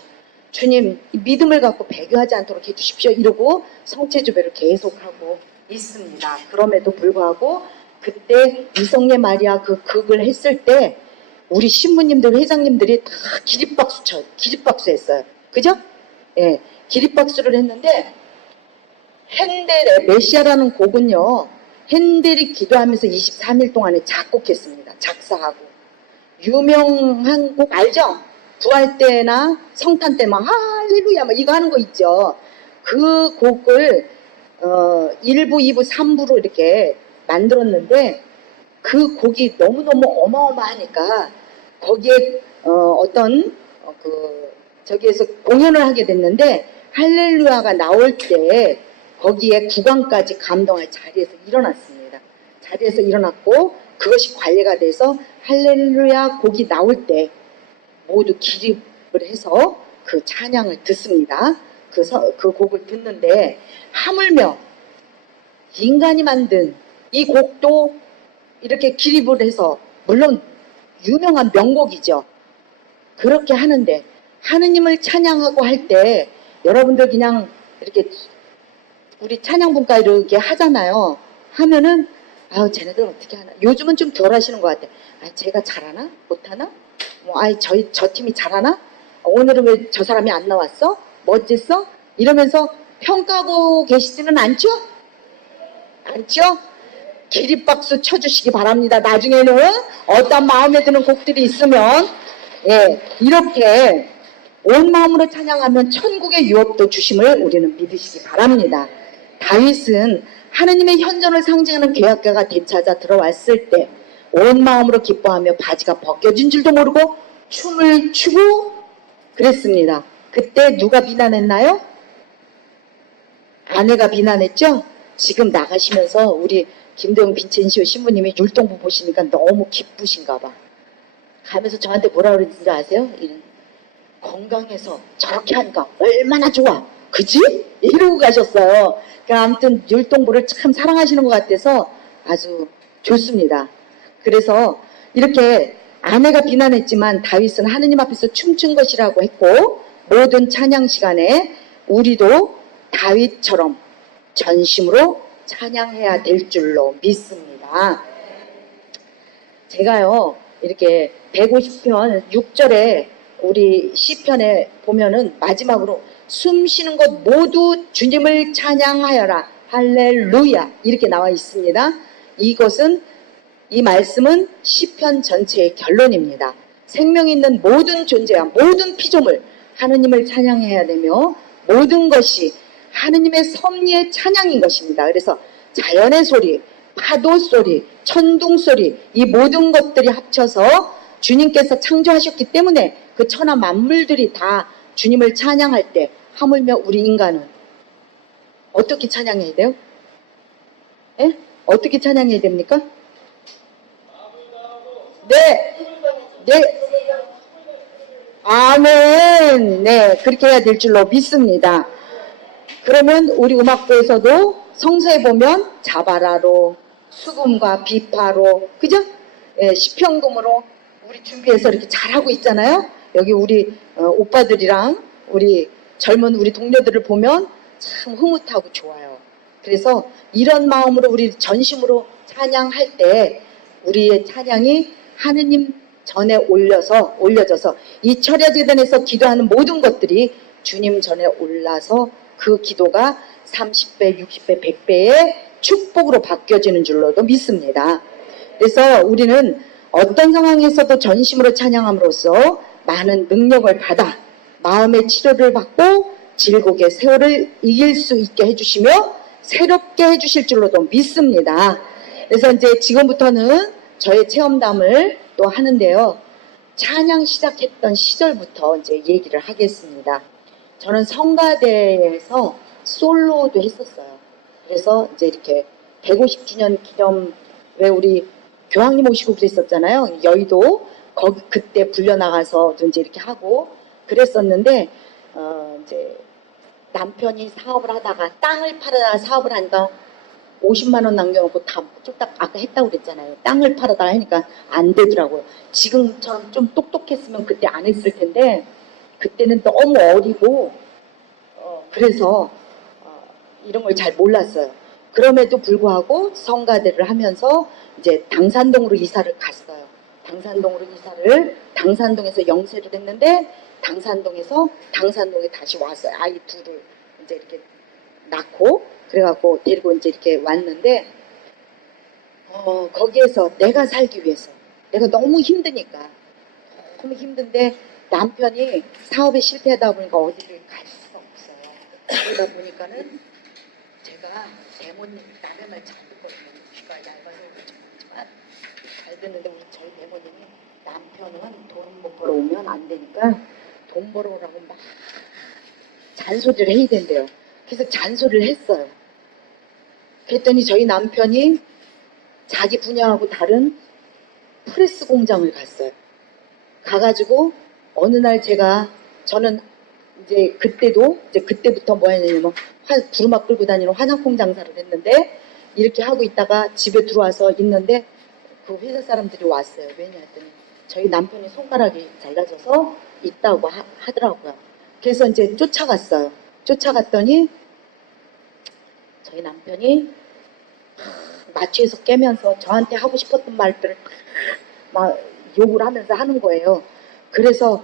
주님 믿음을 갖고 배교하지 않도록 해주십시오. 이러고 성체주배를 계속하고 있습니다. 그럼에도 불구하고 그때 이성례 마리아 그 극을 했을 때 우리 신부님들 회장님들이 다 기립박수 했어요. 그죠? 예, 기립박수를 했는데 핸델의 메시아라는 곡은요, 핸델이 기도하면서 23일 동안에 작곡했습니다. 작사하고. 유명한 곡 알죠? 부활 때나 성탄 때 막 할렐루야 막 이거 하는 거 있죠. 그 곡을 1부, 2부, 3부로 이렇게 만들었는데 그 곡이 너무너무 어마어마하니까 거기에 저기에서 공연을 하게 됐는데 할렐루야가 나올 때 거기에 구강까지 감동할 자리에서 일어났습니다. 자리에서 일어났고 그것이 관례가 돼서 할렐루야 곡이 나올 때 모두 기립을 해서 그 찬양을 듣습니다. 그 곡을 듣는데 하물며 인간이 만든 이 곡도 이렇게 기립을 해서 물론 유명한 명곡이죠. 그렇게 하는데 하느님을 찬양하고 할 때 여러분들 그냥 이렇게 우리 찬양분과 이렇게 하잖아요. 하면은 아유 쟤네들 어떻게 하나. 요즘은 좀 덜 하시는 것 같아. 아 제가 잘하나? 못하나? 저 팀이 잘하나? 오늘은 왜 저 사람이 안 나왔어? 뭐 어쨌어? 이러면서 평가하고 계시지는 않죠? 않죠? 기립박수 쳐주시기 바랍니다. 나중에는 어떤 마음에 드는 곡들이 있으면 이렇게 온 마음으로 찬양하면 천국의 유업도 주심을 우리는 믿으시기 바랍니다. 다윗은 하느님의 현존을 상징하는 계약궤가 되찾아 들어왔을 때 온 마음으로 기뻐하며 바지가 벗겨진 줄도 모르고 춤을 추고 그랬습니다. 그때 누가 비난했나요? 아내가 비난했죠? 지금 나가시면서 우리 김대웅 빈첸시오 신부님이 율동부 보시니까 너무 기쁘신가 봐. 가면서 저한테 뭐라 그러는지 아세요? 건강해서 저렇게 하니까 얼마나 좋아. 그치? 이러고 가셨어요. 그러니까 아무튼 율동부를 참 사랑하시는 것 같아서 아주 좋습니다. 그래서 이렇게 아내가 비난했지만 다윗은 하느님 앞에서 춤춘 것이라고 했고 모든 찬양 시간에 우리도 다윗처럼 전심으로 찬양해야 될 줄로 믿습니다. 제가요 이렇게 150편 6절에 우리 시편에 보면은 마지막으로 숨 쉬는 것 모두 주님을 찬양하여라 할렐루야 이렇게 나와 있습니다. 이 말씀은 시편 전체의 결론입니다. 생명 있는 모든 존재와 모든 피조물 하느님을 찬양해야 되며 모든 것이 하느님의 섭리의 찬양인 것입니다. 그래서 자연의 소리, 파도 소리, 천둥 소리 이 모든 것들이 합쳐서 주님께서 창조하셨기 때문에 그 천하 만물들이 다 주님을 찬양할 때 하물며 우리 인간은 어떻게 찬양해야 돼요? 예? 어떻게 찬양해야 됩니까? 네. 네. 아멘. 네. 그렇게 해야 될 줄로 믿습니다. 그러면 우리 음악부에서도 성서에 보면 자바라로, 수금과 비파로, 그죠? 예, 시편금으로 우리 준비해서 이렇게 잘하고 있잖아요. 여기 우리 오빠들이랑 우리 젊은 우리 동료들을 보면 참 흐뭇하고 좋아요. 그래서 이런 마음으로 우리 전심으로 찬양할 때 우리의 찬양이 하느님 전에 올려져서 이 철야제단에서 기도하는 모든 것들이 주님 전에 올라서 그 기도가 30배, 60배, 100배의 축복으로 바뀌어지는 줄로도 믿습니다. 그래서 우리는 어떤 상황에서도 전심으로 찬양함으로써 많은 능력을 받아 마음의 치료를 받고 질곡의 세월을 이길 수 있게 해주시며 새롭게 해주실 줄로도 믿습니다. 그래서 이제 지금부터는 저의 체험담을 또 하는데요. 찬양 시작했던 시절부터 이제 얘기를 하겠습니다. 저는 성가대에서 솔로도 했었어요. 그래서 이제 이렇게 150주년 기념, 왜 우리 교황님 오시고 그랬었잖아요. 여의도 거기 그때 불려나가서 이제 이렇게 하고 그랬었는데 이제 남편이 사업을 하다가 땅을 팔아다가 사업을 하니까 50만 원 남겨놓고 다 쫄딱 아까 했다고 그랬잖아요. 땅을 팔아다가 하니까 안 되더라고요. 지금처럼 좀 똑똑했으면 그때 안 했을 텐데 그때는 너무 어리고 그래서 이런 걸 잘 몰랐어요. 그럼에도 불구하고 성가대를 하면서 이제 당산동으로 이사를 갔어요. 당산동에서 영세를 했는데 당산동에 다시 왔어요. 아이 둘을 이제 이렇게 낳고 그래갖고 데리고 이제 이렇게 왔는데 거기에서 내가 살기 위해서 내가 너무 힘드니까 너무 힘든데 남편이 사업에 실패하다 보니까 어디를 갈 수가 없어요. 그러다 보니까는 제가 대모님 남의 말 잘 듣거든요. 귀가 얇아서 그렇지만 잘 듣는데 우리 저희 대모님이 남편은 돈 못 벌어오면 안 되니까 돈 벌어오라고 막 잔소리를 해야 된대요. 그래서 잔소리를 했어요. 그랬더니 저희 남편이 자기 분야하고 다른 프레스 공장을 갔어요. 가가지고 어느 날 저는 이제 그때부터 뭐 했냐면 부르막 끌고 다니는 화장품 장사를 했는데 이렇게 하고 있다가 집에 들어와서 있는데 그 회사 사람들이 왔어요. 왜냐 했더니 저희 남편이 손가락이 잘라져서 있다고 하더라고요. 그래서 이제 쫓아갔어요. 쫓아갔더니 저희 남편이 마취해서 깨면서 저한테 하고 싶었던 말들을 막 욕을 하면서 하는 거예요. 그래서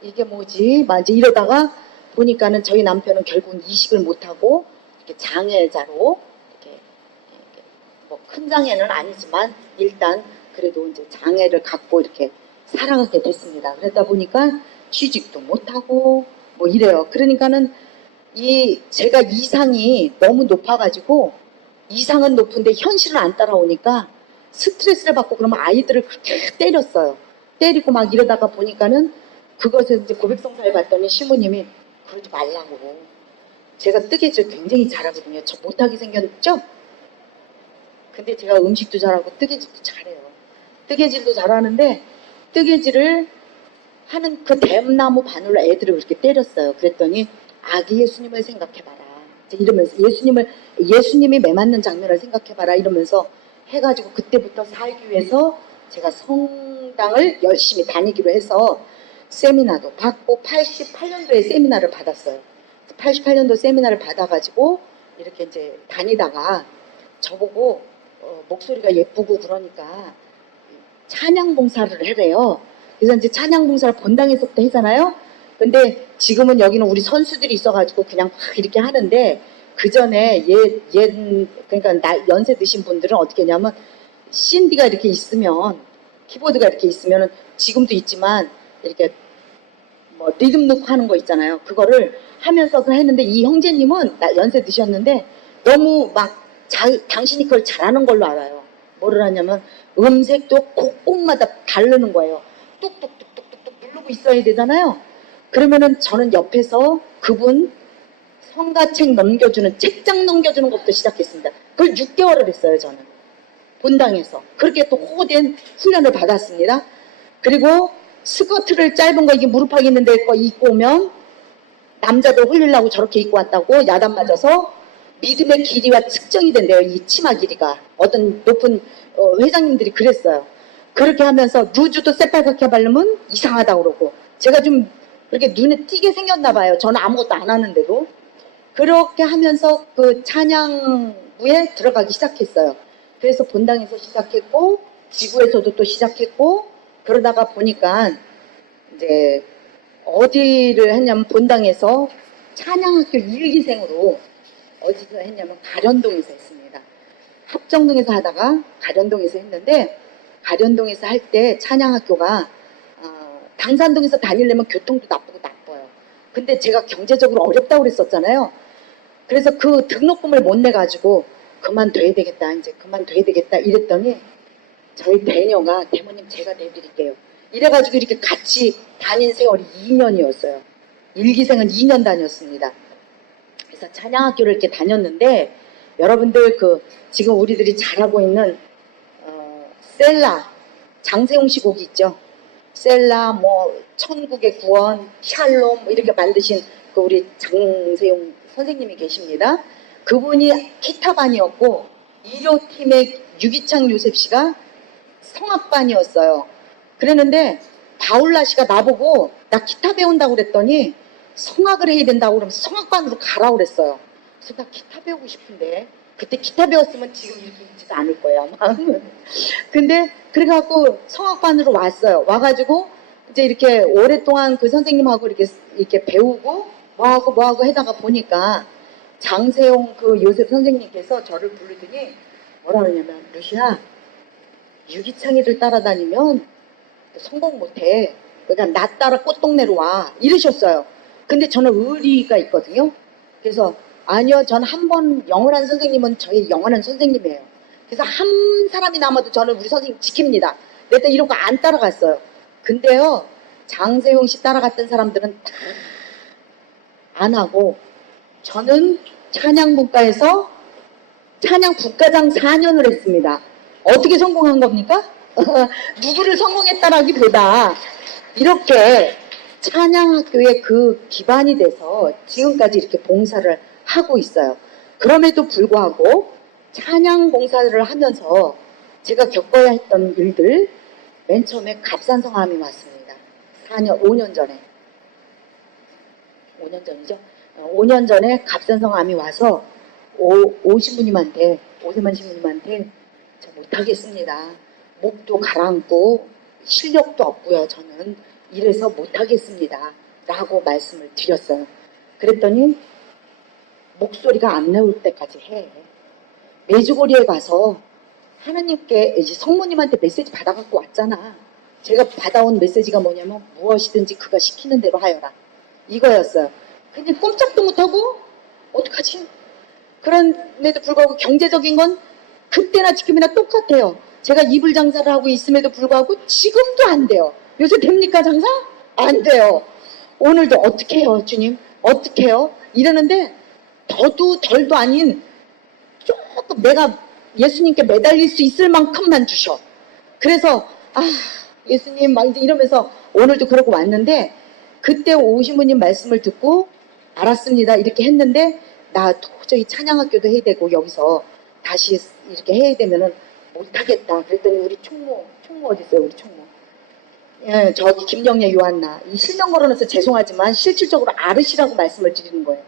이게 뭐지? 막 이제 이러다가 보니까는 저희 남편은 결국은 이식을 못하고 이렇게 장애자로 이렇게 뭐 큰 장애는 아니지만 일단 그래도 이제 장애를 갖고 이렇게 살아가게 됐습니다. 그러다 보니까 취직도 못하고 뭐 이래요. 그러니까는 제가 이상이 너무 높아가지고 이상은 높은데 현실은 안 따라오니까 스트레스를 받고 그러면 아이들을 그렇게 때렸어요. 때리고 막 이러다가 보니까는 그것에 이제 고백성사를 봤더니 시모님이 그러지 말라고. 제가 뜨개질 굉장히 잘하거든요. 저 못하게 생겼죠? 근데 제가 음식도 잘하고 뜨개질도 잘해요. 뜨개질도 잘하는데 뜨개질을 하는 그 댐나무 바늘로 애들을 그렇게 때렸어요. 그랬더니 아기 예수님을 생각해봐라. 이러면서 예수님이 매맞는 장면을 생각해봐라. 이러면서 해가지고 그때부터 살기 위해서 제가 성당을 열심히 다니기로 해서 세미나도 받고 88년도에 세미나를 받았어요. 88년도 세미나를 받아가지고 이렇게 이제 다니다가 저보고 목소리가 예쁘고 그러니까 찬양 봉사를 해래요. 그래서 이제 찬양 봉사를 본당에서부터 하잖아요. 근데 지금은 여기는 우리 선수들이 있어가지고 그냥 막 이렇게 하는데 그 전에 그러니까 연세 드신 분들은 어떻게 하냐면 CD가 이렇게 있으면 키보드가 이렇게 있으면은 지금도 있지만 이렇게 뭐 리듬 넣고 하는 거 있잖아요. 그거를 하면서 했는데 이 형제님은 연세 드셨는데 너무 막 당신이 그걸 잘하는 걸로 알아요. 뭐를 하냐면 음색도 곡곡마다 다르는 거예요. 뚝뚝뚝뚝뚝뚝 누르고 있어야 되잖아요. 그러면은 저는 옆에서 그분 성가책 넘겨주는, 책장 넘겨주는 것부터 시작했습니다. 그걸 6개월을 했어요, 저는. 본당에서. 그렇게 또 호된 훈련을 받았습니다. 그리고 스커트를 짧은 거, 이게 무릎팍 있는데 거 입고 오면 남자들 홀리려고 저렇게 입고 왔다고 야단 맞아서 믿음의 길이가 측정이 된대요. 이 치마 길이가. 어떤 높은 회장님들이 그랬어요. 그렇게 하면서 루즈도 새빨갛게 바르면 이상하다고 그러고, 제가 좀 그렇게 눈에 띄게 생겼나 봐요. 저는 아무것도 안 하는데도. 그렇게 하면서 그 찬양부에 들어가기 시작했어요. 그래서 본당에서 시작했고 지구에서도 또 시작했고, 그러다가 보니까 이제 어디를 했냐면 본당에서 찬양학교 1기생으로 어디서 했냐면 가련동에서 했습니다. 합정동에서 하다가 가련동에서 했는데, 가련동에서 할 때 찬양학교가 당산동에서 다니려면 교통도 나쁘고 나빠요. 근데 제가 경제적으로 어렵다고 그랬었잖아요. 그래서 그 등록금을 못 내가지고 그만둬야 되겠다, 이제 그만둬야 되겠다 이랬더니 저희 배녀가 대모님 제가 내드릴게요. 이래가지고 이렇게 같이 다닌 세월이 2년이었어요. 1기생은 2년 다녔습니다. 그래서 찬양학교를 이렇게 다녔는데, 여러분들 그 지금 우리들이 잘하고 있는 셀라, 장세용 씨 곡이 있죠. 셀라, 뭐 천국의 구원, 샬롬 뭐 이렇게 만드신 그 우리 장세용 선생님이 계십니다. 그분이 기타반이었고 1호팀의 유기창 요셉 씨가 성악반이었어요. 그랬는데 바울라 씨가 나보고 나 기타 배운다고 그랬더니 성악을 해야 된다고 그러면서 성악반으로 가라고 그랬어요. 그래서 나 기타 배우고 싶은데, 그때 기타 배웠으면 지금 이렇게 있지도 않을 거예요, 아마. 근데 그래갖고 성악반으로 왔어요. 와가지고 이제 이렇게 오랫동안 그 선생님하고 이렇게 배우고 뭐하고 하다가 보니까 장세용 그 요셉 선생님께서 저를 부르더니 뭐라 그러냐면, 루시아, 유기창이를 따라다니면 성공 못해. 그러니까 나 따라 꽃동네로 와. 이러셨어요. 근데 저는 의리가 있거든요. 그래서 아니요, 전 한 번 영원한 선생님은 저희 영원한 선생님이에요. 그래서 한 사람이 남아도 저는 우리 선생님 지킵니다. 내가 이런 거 안 따라갔어요. 근데요, 장세용 씨 따라갔던 사람들은 다 안 하고, 저는 찬양분과에서 찬양국가장 4년을 했습니다. 어떻게 성공한 겁니까? 누구를 성공했다라기보다 이렇게 찬양학교의 그 기반이 돼서 지금까지 이렇게 봉사를 하고 있어요. 그럼에도 불구하고 찬양 봉사를 하면서 제가 겪어야 했던 일들, 맨 처음에 갑산성암이 왔습니다. 5년 전에. 5년 전이죠. 5년 전에 갑산성암이 와서 오신부님한테, 오세만 신부님한테 저 못하겠습니다. 목도 가라앉고 실력도 없고요. 저는 이래서 못하겠습니다. 라고 말씀을 드렸어요. 그랬더니 목소리가 안 나올 때까지 해. 메주고리에 가서 하나님께, 이제 성모님한테 메시지 받아갖고 왔잖아. 제가 받아온 메시지가 뭐냐면 무엇이든지 그가 시키는 대로 하여라. 이거였어요. 근데 꼼짝도 못하고 어떡하지? 그럼에도 불구하고 경제적인 건 그때나 지금이나 똑같아요. 제가 이불 장사를 하고 있음에도 불구하고 지금도 안 돼요. 요새 됩니까, 장사? 안 돼요. 오늘도 어떻게 해요, 주님? 어떻게 해요? 이러는데 더도 덜도 아닌 조금 내가 예수님께 매달릴 수 있을 만큼만 주셔. 그래서 예수님 막 이제 이러면서 오늘도 그러고 왔는데, 그때 오신부님 말씀을 듣고 알았습니다 이렇게 했는데, 나 도저히 찬양학교도 해야 되고 여기서 다시 이렇게 해야 되면은 못하겠다. 그랬더니 우리 총무 어디 있어요? 우리 총무. 예, 저기 김영애 요한나. 이 실명 걸어놔서 죄송하지만 실질적으로 아르시라고 말씀을 드리는 거예요.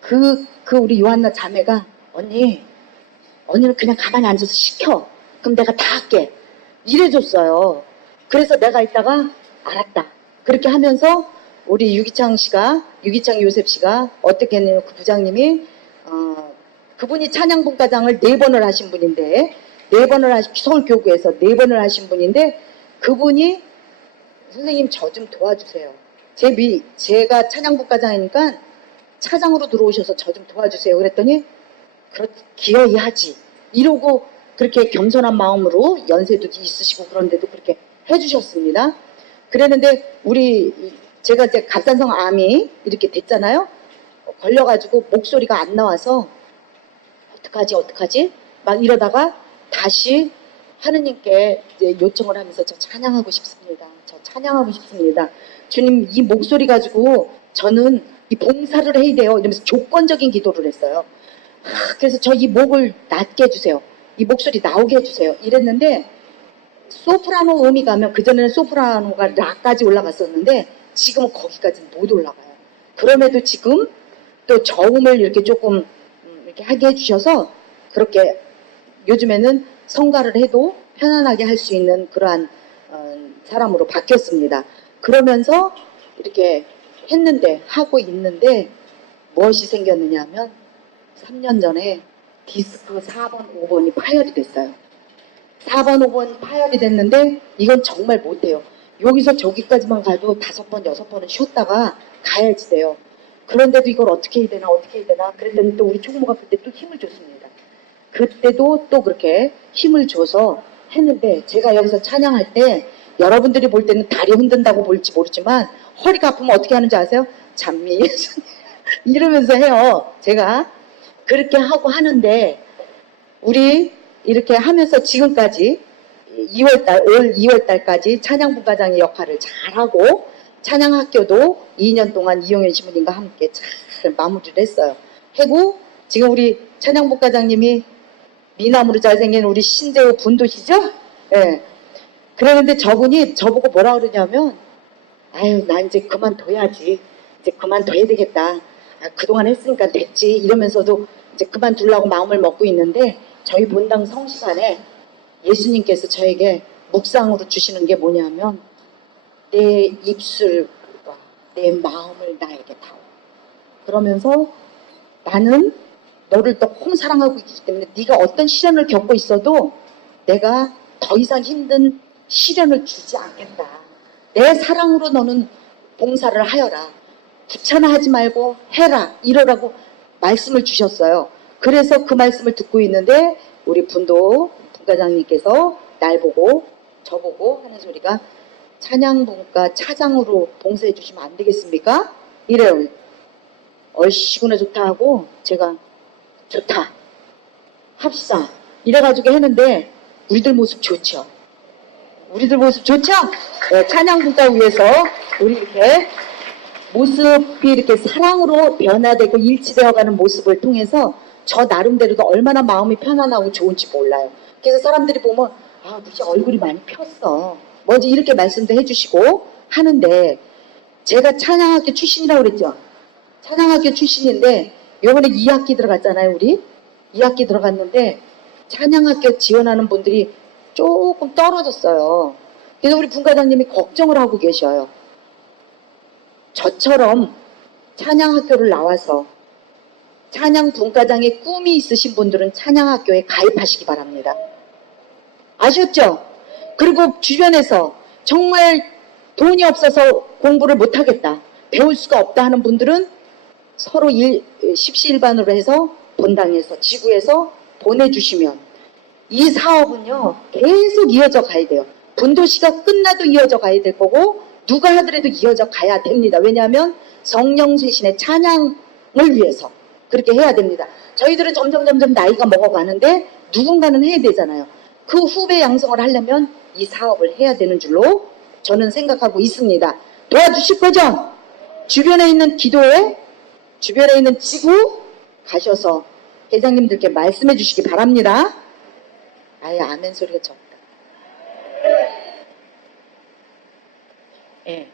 그 우리 요한나 자매가, 언니는 그냥 가만히 앉아서 시켜. 그럼 내가 다 할게. 이래줬어요. 그래서 내가 이따가 알았다. 그렇게 하면서 우리 유기창 요셉 씨가 어떻게 했냐면, 그 부장님이 그분이 찬양분과장을 4번을 하신 분인데, 서울교구에서 4번을 하신 분인데, 그분이 선생님 저 좀 도와주세요. 제가 찬양분과장이니까 차장으로 들어오셔서 저 좀 도와주세요. 그랬더니 기어이 하지. 이러고 그렇게 겸손한 마음으로 연세도 있으시고 그런데도 그렇게 해주셨습니다. 그랬는데 제가 이제 갑상선 암이 이렇게 됐잖아요. 걸려가지고 목소리가 안 나와서 어떡하지 막 이러다가 다시 하느님께 이제 요청을 하면서 저 찬양하고 싶습니다. 저 찬양하고 싶습니다. 주님, 이 목소리 가지고 저는 이 봉사를 해야 돼요. 이러면서 조건적인 기도를 했어요. 그래서 저 이 목을 낫게 해주세요. 이 목소리 나오게 해주세요. 이랬는데 소프라노 음이 가면, 그전에는 소프라노가 라까지 올라갔었는데 지금은 거기까지는 못 올라가요. 그럼에도 지금 또 저음을 이렇게 조금 이렇게 하게 해주셔서 그렇게 요즘에는 성가를 해도 편안하게 할 수 있는 그러한 사람으로 바뀌었습니다. 그러면서 이렇게 하고 있는데 무엇이 생겼느냐 하면 3년 전에 디스크 4번, 5번이 파열이 됐어요. 4번, 5번 파열이 됐는데 이건 정말 못해요. 여기서 저기까지만 가도 5번, 6번은 쉬었다가 가야지 돼요. 그런데도 이걸 어떻게 해야 되나 그랬더니 또 우리 총무가 그때 또 힘을 줬습니다. 그때도 또 그렇게 힘을 줘서 했는데 제가 여기서 찬양할 때 여러분들이 볼 때는 다리 흔든다고 볼지 모르지만 허리가 아프면 어떻게 하는지 아세요? 잠미 이러면서 해요. 제가 그렇게 하고 하는데 우리 이렇게 하면서 지금까지 올 2월달까지 찬양분과장의 역할을 잘하고 찬양학교도 2년 동안 이용현 신부님과 함께 잘 마무리를 했어요. 하고 지금 우리 찬양분과장님이 미남으로 잘생긴 우리 신재호 분도시죠? 예. 그러는데 저분이 저보고 뭐라 그러냐면 아유 나 이제 그만둬야지. 이제 그만둬야 되겠다. 그동안 했으니까 됐지. 이러면서도 이제 그만두려고 마음을 먹고 있는데 저희 본당 성시간에 예수님께서 저에게 묵상으로 주시는 게 뭐냐면 내 입술과 내 마음을 나에게 다오. 그러면서 나는 너를 너무 사랑하고 있기 때문에 네가 어떤 시련을 겪고 있어도 내가 더 이상 힘든 시련을 주지 않겠다. 내 사랑으로 너는 봉사를 하여라. 귀찮아하지 말고 해라. 이러라고 말씀을 주셨어요. 그래서 그 말씀을 듣고 있는데 우리 분과장님께서 날 보고 저보고 하는 소리가 찬양분과 차장으로 봉사해 주시면 안 되겠습니까? 이래요. 얼씨구나 좋다 하고 제가 좋다 합시다 이래가지고 했는데 우리들 모습 좋죠? 우리들 모습 좋죠? 네, 찬양분과 위해서 우리 이렇게 모습이 이렇게 사랑으로 변화되고 일치되어가는 모습을 통해서 저 나름대로도 얼마나 마음이 편안하고 좋은지 몰라요. 그래서 사람들이 보면 아 무시 얼굴이 많이 폈어 뭐지 이렇게 말씀도 해주시고 하는데 제가 찬양학교 출신이라고 그랬죠. 찬양학교 출신인데 요번에 2학기 들어갔잖아요. 우리 2학기 들어갔는데 찬양학교 지원하는 분들이 조금 떨어졌어요. 그래서 우리 분과장님이 걱정을 하고 계셔요. 저처럼 찬양학교를 나와서 찬양분과장의 꿈이 있으신 분들은 찬양학교에 가입하시기 바랍니다. 아셨죠? 그리고 주변에서 정말 돈이 없어서 공부를 못하겠다, 배울 수가 없다 하는 분들은 서로 십시일반으로 해서 본당에서 지구에서 보내주시면 이 사업은요 계속 이어져 가야 돼요. 분도시가 끝나도 이어져 가야 될 거고 누가 하더라도 이어져 가야 됩니다. 왜냐하면 성령세신의 찬양을 위해서 그렇게 해야 됩니다. 저희들은 점점 나이가 먹어가는데 누군가는 해야 되잖아요. 그 후배 양성을 하려면 이 사업을 해야 되는 줄로 저는 생각하고 있습니다. 도와주실 거죠? 주변에 있는 기도회, 주변에 있는 지구 가셔서 회장님들께 말씀해 주시기 바랍니다. 아예 아멘 소리가 적다. 예.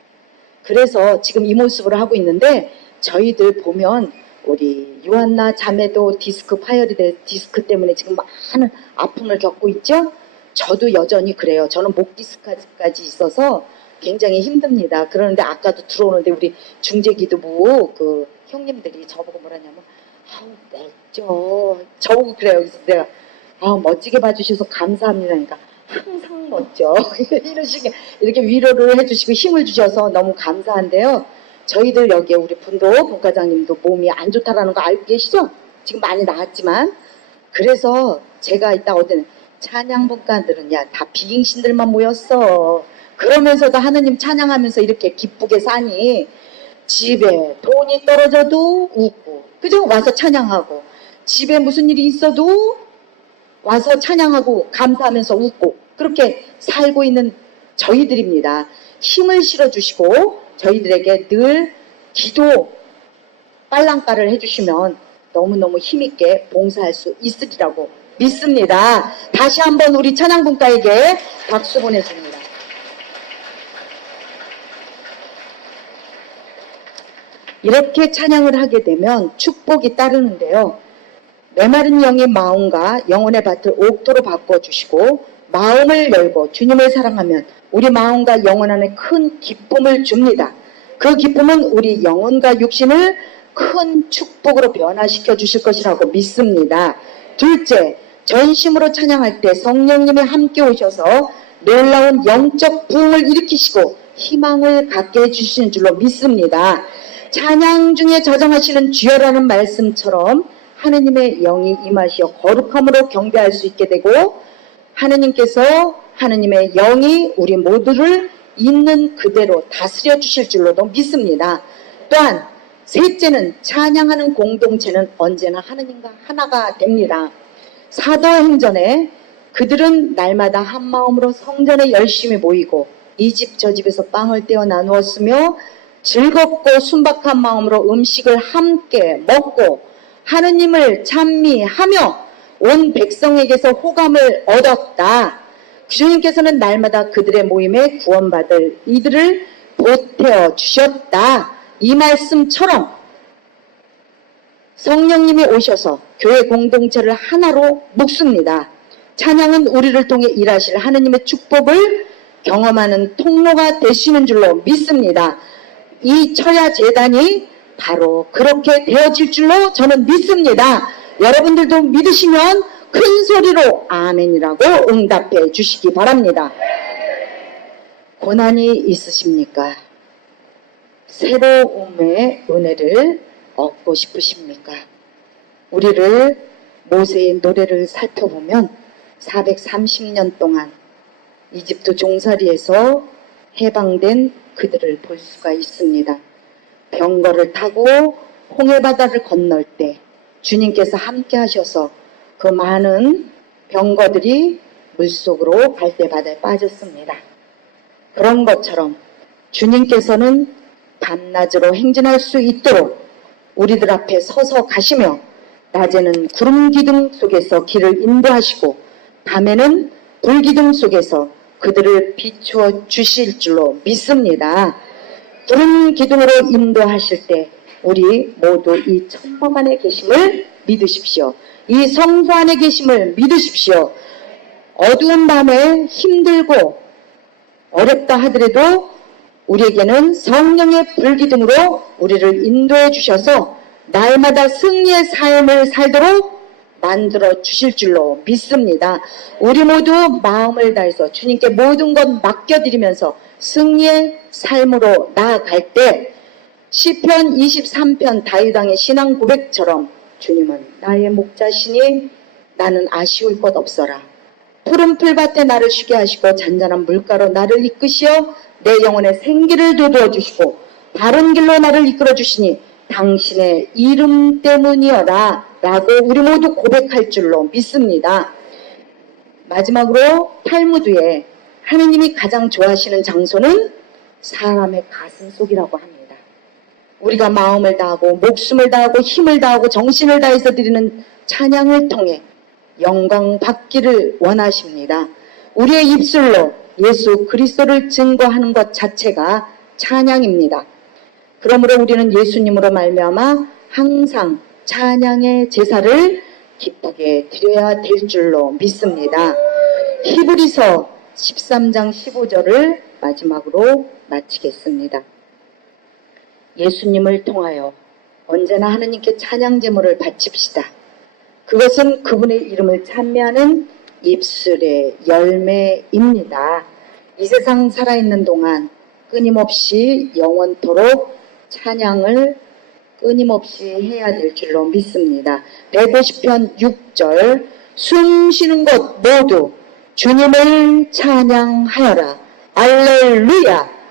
그래서 지금 이 모습으로 하고 있는데 저희들 보면 우리 요한나 자매도 디스크 파열이 돼 디스크 때문에 지금 많은 아픔을 겪고 있죠. 저도 여전히 그래요. 저는 목 디스크까지 있어서 굉장히 힘듭니다. 그런데 아까도 들어오는데 우리 중재기도부 그 형님들이 저보고 뭐라냐면 아우 멋져. 저보고 그래요. 그래서 내가 아우 멋지게 봐주셔서 감사합니다. 그러니까 항상 멋져. 이렇게 위로를 해주시고 힘을 주셔서 너무 감사한데요. 저희들 여기에 우리 분과장님도 몸이 안 좋다라는 거 알고 계시죠? 지금 많이 나았지만 그래서 제가 이따 어떤 찬양분과들은 야, 다 비갱신들만 모였어. 그러면서도 하느님 찬양하면서 이렇게 기쁘게 사니 집에 돈이 떨어져도 웃고, 그죠? 와서 찬양하고, 집에 무슨 일이 있어도 와서 찬양하고 감사하면서 웃고, 그렇게 살고 있는 저희들입니다. 힘을 실어주시고 저희들에게 늘 기도 빨랑가를 해주시면 너무너무 힘있게 봉사할 수 있으리라고 믿습니다. 다시 한번 우리 찬양분과에게 박수 보내줍니다. 이렇게 찬양을 하게 되면 축복이 따르는데요. 메마른 영의 마음과 영혼의 밭을 옥토로 바꿔주시고 마음을 열고 주님을 사랑하면 우리 마음과 영혼 안에 큰 기쁨을 줍니다. 그 기쁨은 우리 영혼과 육신을 큰 축복으로 변화시켜 주실 것이라고 믿습니다. 둘째, 전심으로 찬양할 때 성령님이 함께 오셔서 놀라운 영적 부흥을 일으키시고 희망을 갖게 해주시는 줄로 믿습니다. 찬양 중에 저장하시는 주여라는 말씀처럼 하느님의 영이 임하시어 거룩함으로 경배할 수 있게 되고 하느님께서 하느님의 영이 우리 모두를 있는 그대로 다스려 주실 줄로도 믿습니다. 또한 셋째는 찬양하는 공동체는 언제나 하느님과 하나가 됩니다. 사도행전에 그들은 날마다 한 마음으로 성전에 열심히 모이고 이 집 저 집에서 빵을 떼어 나누었으며 즐겁고 순박한 마음으로 음식을 함께 먹고 하느님을 찬미하며 온 백성에게서 호감을 얻었다. 주님께서는 날마다 그들의 모임에 구원받을 이들을 보태어 주셨다. 이 말씀처럼 성령님이 오셔서 교회 공동체를 하나로 묶습니다. 찬양은 우리를 통해 일하실 하느님의 축복을 경험하는 통로가 되시는 줄로 믿습니다. 이 처야 재단이 바로 그렇게 되어질 줄로 저는 믿습니다. 여러분들도 믿으시면 큰 소리로 아멘이라고 응답해 주시기 바랍니다. 고난이 있으십니까? 새로움의 은혜를 얻고 싶으십니까? 우리를 모세의 노래를 살펴보면 430년 동안 이집트 종살이에서 해방된 그들을 볼 수가 있습니다. 병거를 타고 홍해바다를 건널 때 주님께서 함께 하셔서 그 많은 병거들이 물속으로 갈대바다에 빠졌습니다. 그런 것처럼 주님께서는 밤낮으로 행진할 수 있도록 우리들 앞에 서서 가시며 낮에는 구름 기둥 속에서 길을 인도하시고 밤에는 불 기둥 속에서 그들을 비추어 주실 줄로 믿습니다. 구름 기둥으로 인도하실 때 우리 모두 이 천막 안에 계심을 믿으십시오. 이 성소 안에 계심을 믿으십시오. 어두운 밤에 힘들고 어렵다 하더라도 우리에게는 성령의 불기둥으로 우리를 인도해 주셔서 날마다 승리의 삶을 살도록 만들어 주실 줄로 믿습니다. 우리 모두 마음을 다해서 주님께 모든 것 맡겨드리면서 승리의 삶으로 나아갈 때 시편 23편 다윗왕의 신앙 고백처럼 주님은 나의 목자시니 나는 아쉬울 것 없어라. 푸른 풀밭에 나를 쉬게 하시고 잔잔한 물가로 나를 이끄시어 내 영혼의 생기를 돋워 주시고 바른 길로 나를 이끌어 주시니 당신의 이름 때문이여라 라고 우리 모두 고백할 줄로 믿습니다. 마지막으로 탈무드에 하느님이 가장 좋아하시는 장소는 사람의 가슴 속이라고 합니다. 우리가 마음을 다하고 목숨을 다하고 힘을 다하고 정신을 다해서 드리는 찬양을 통해 영광 받기를 원하십니다. 우리의 입술로 예수 그리스도를 증거하는 것 자체가 찬양입니다. 그러므로 우리는 예수님으로 말미암아 항상 찬양의 제사를 기쁘게 드려야 될 줄로 믿습니다. 히브리서 13장 15절을 마지막으로 마치겠습니다. 예수님을 통하여 언제나 하느님께 찬양 제물을 바칩시다. 그것은 그분의 이름을 찬미하는 입술의 열매입니다. 이 세상 살아있는 동안 끊임없이 영원토록 찬양을 끊임없이 해야 될 줄로 믿습니다. 150편 6절 숨 쉬는 곳 모두 주님을 찬양하여라. 알렐루야.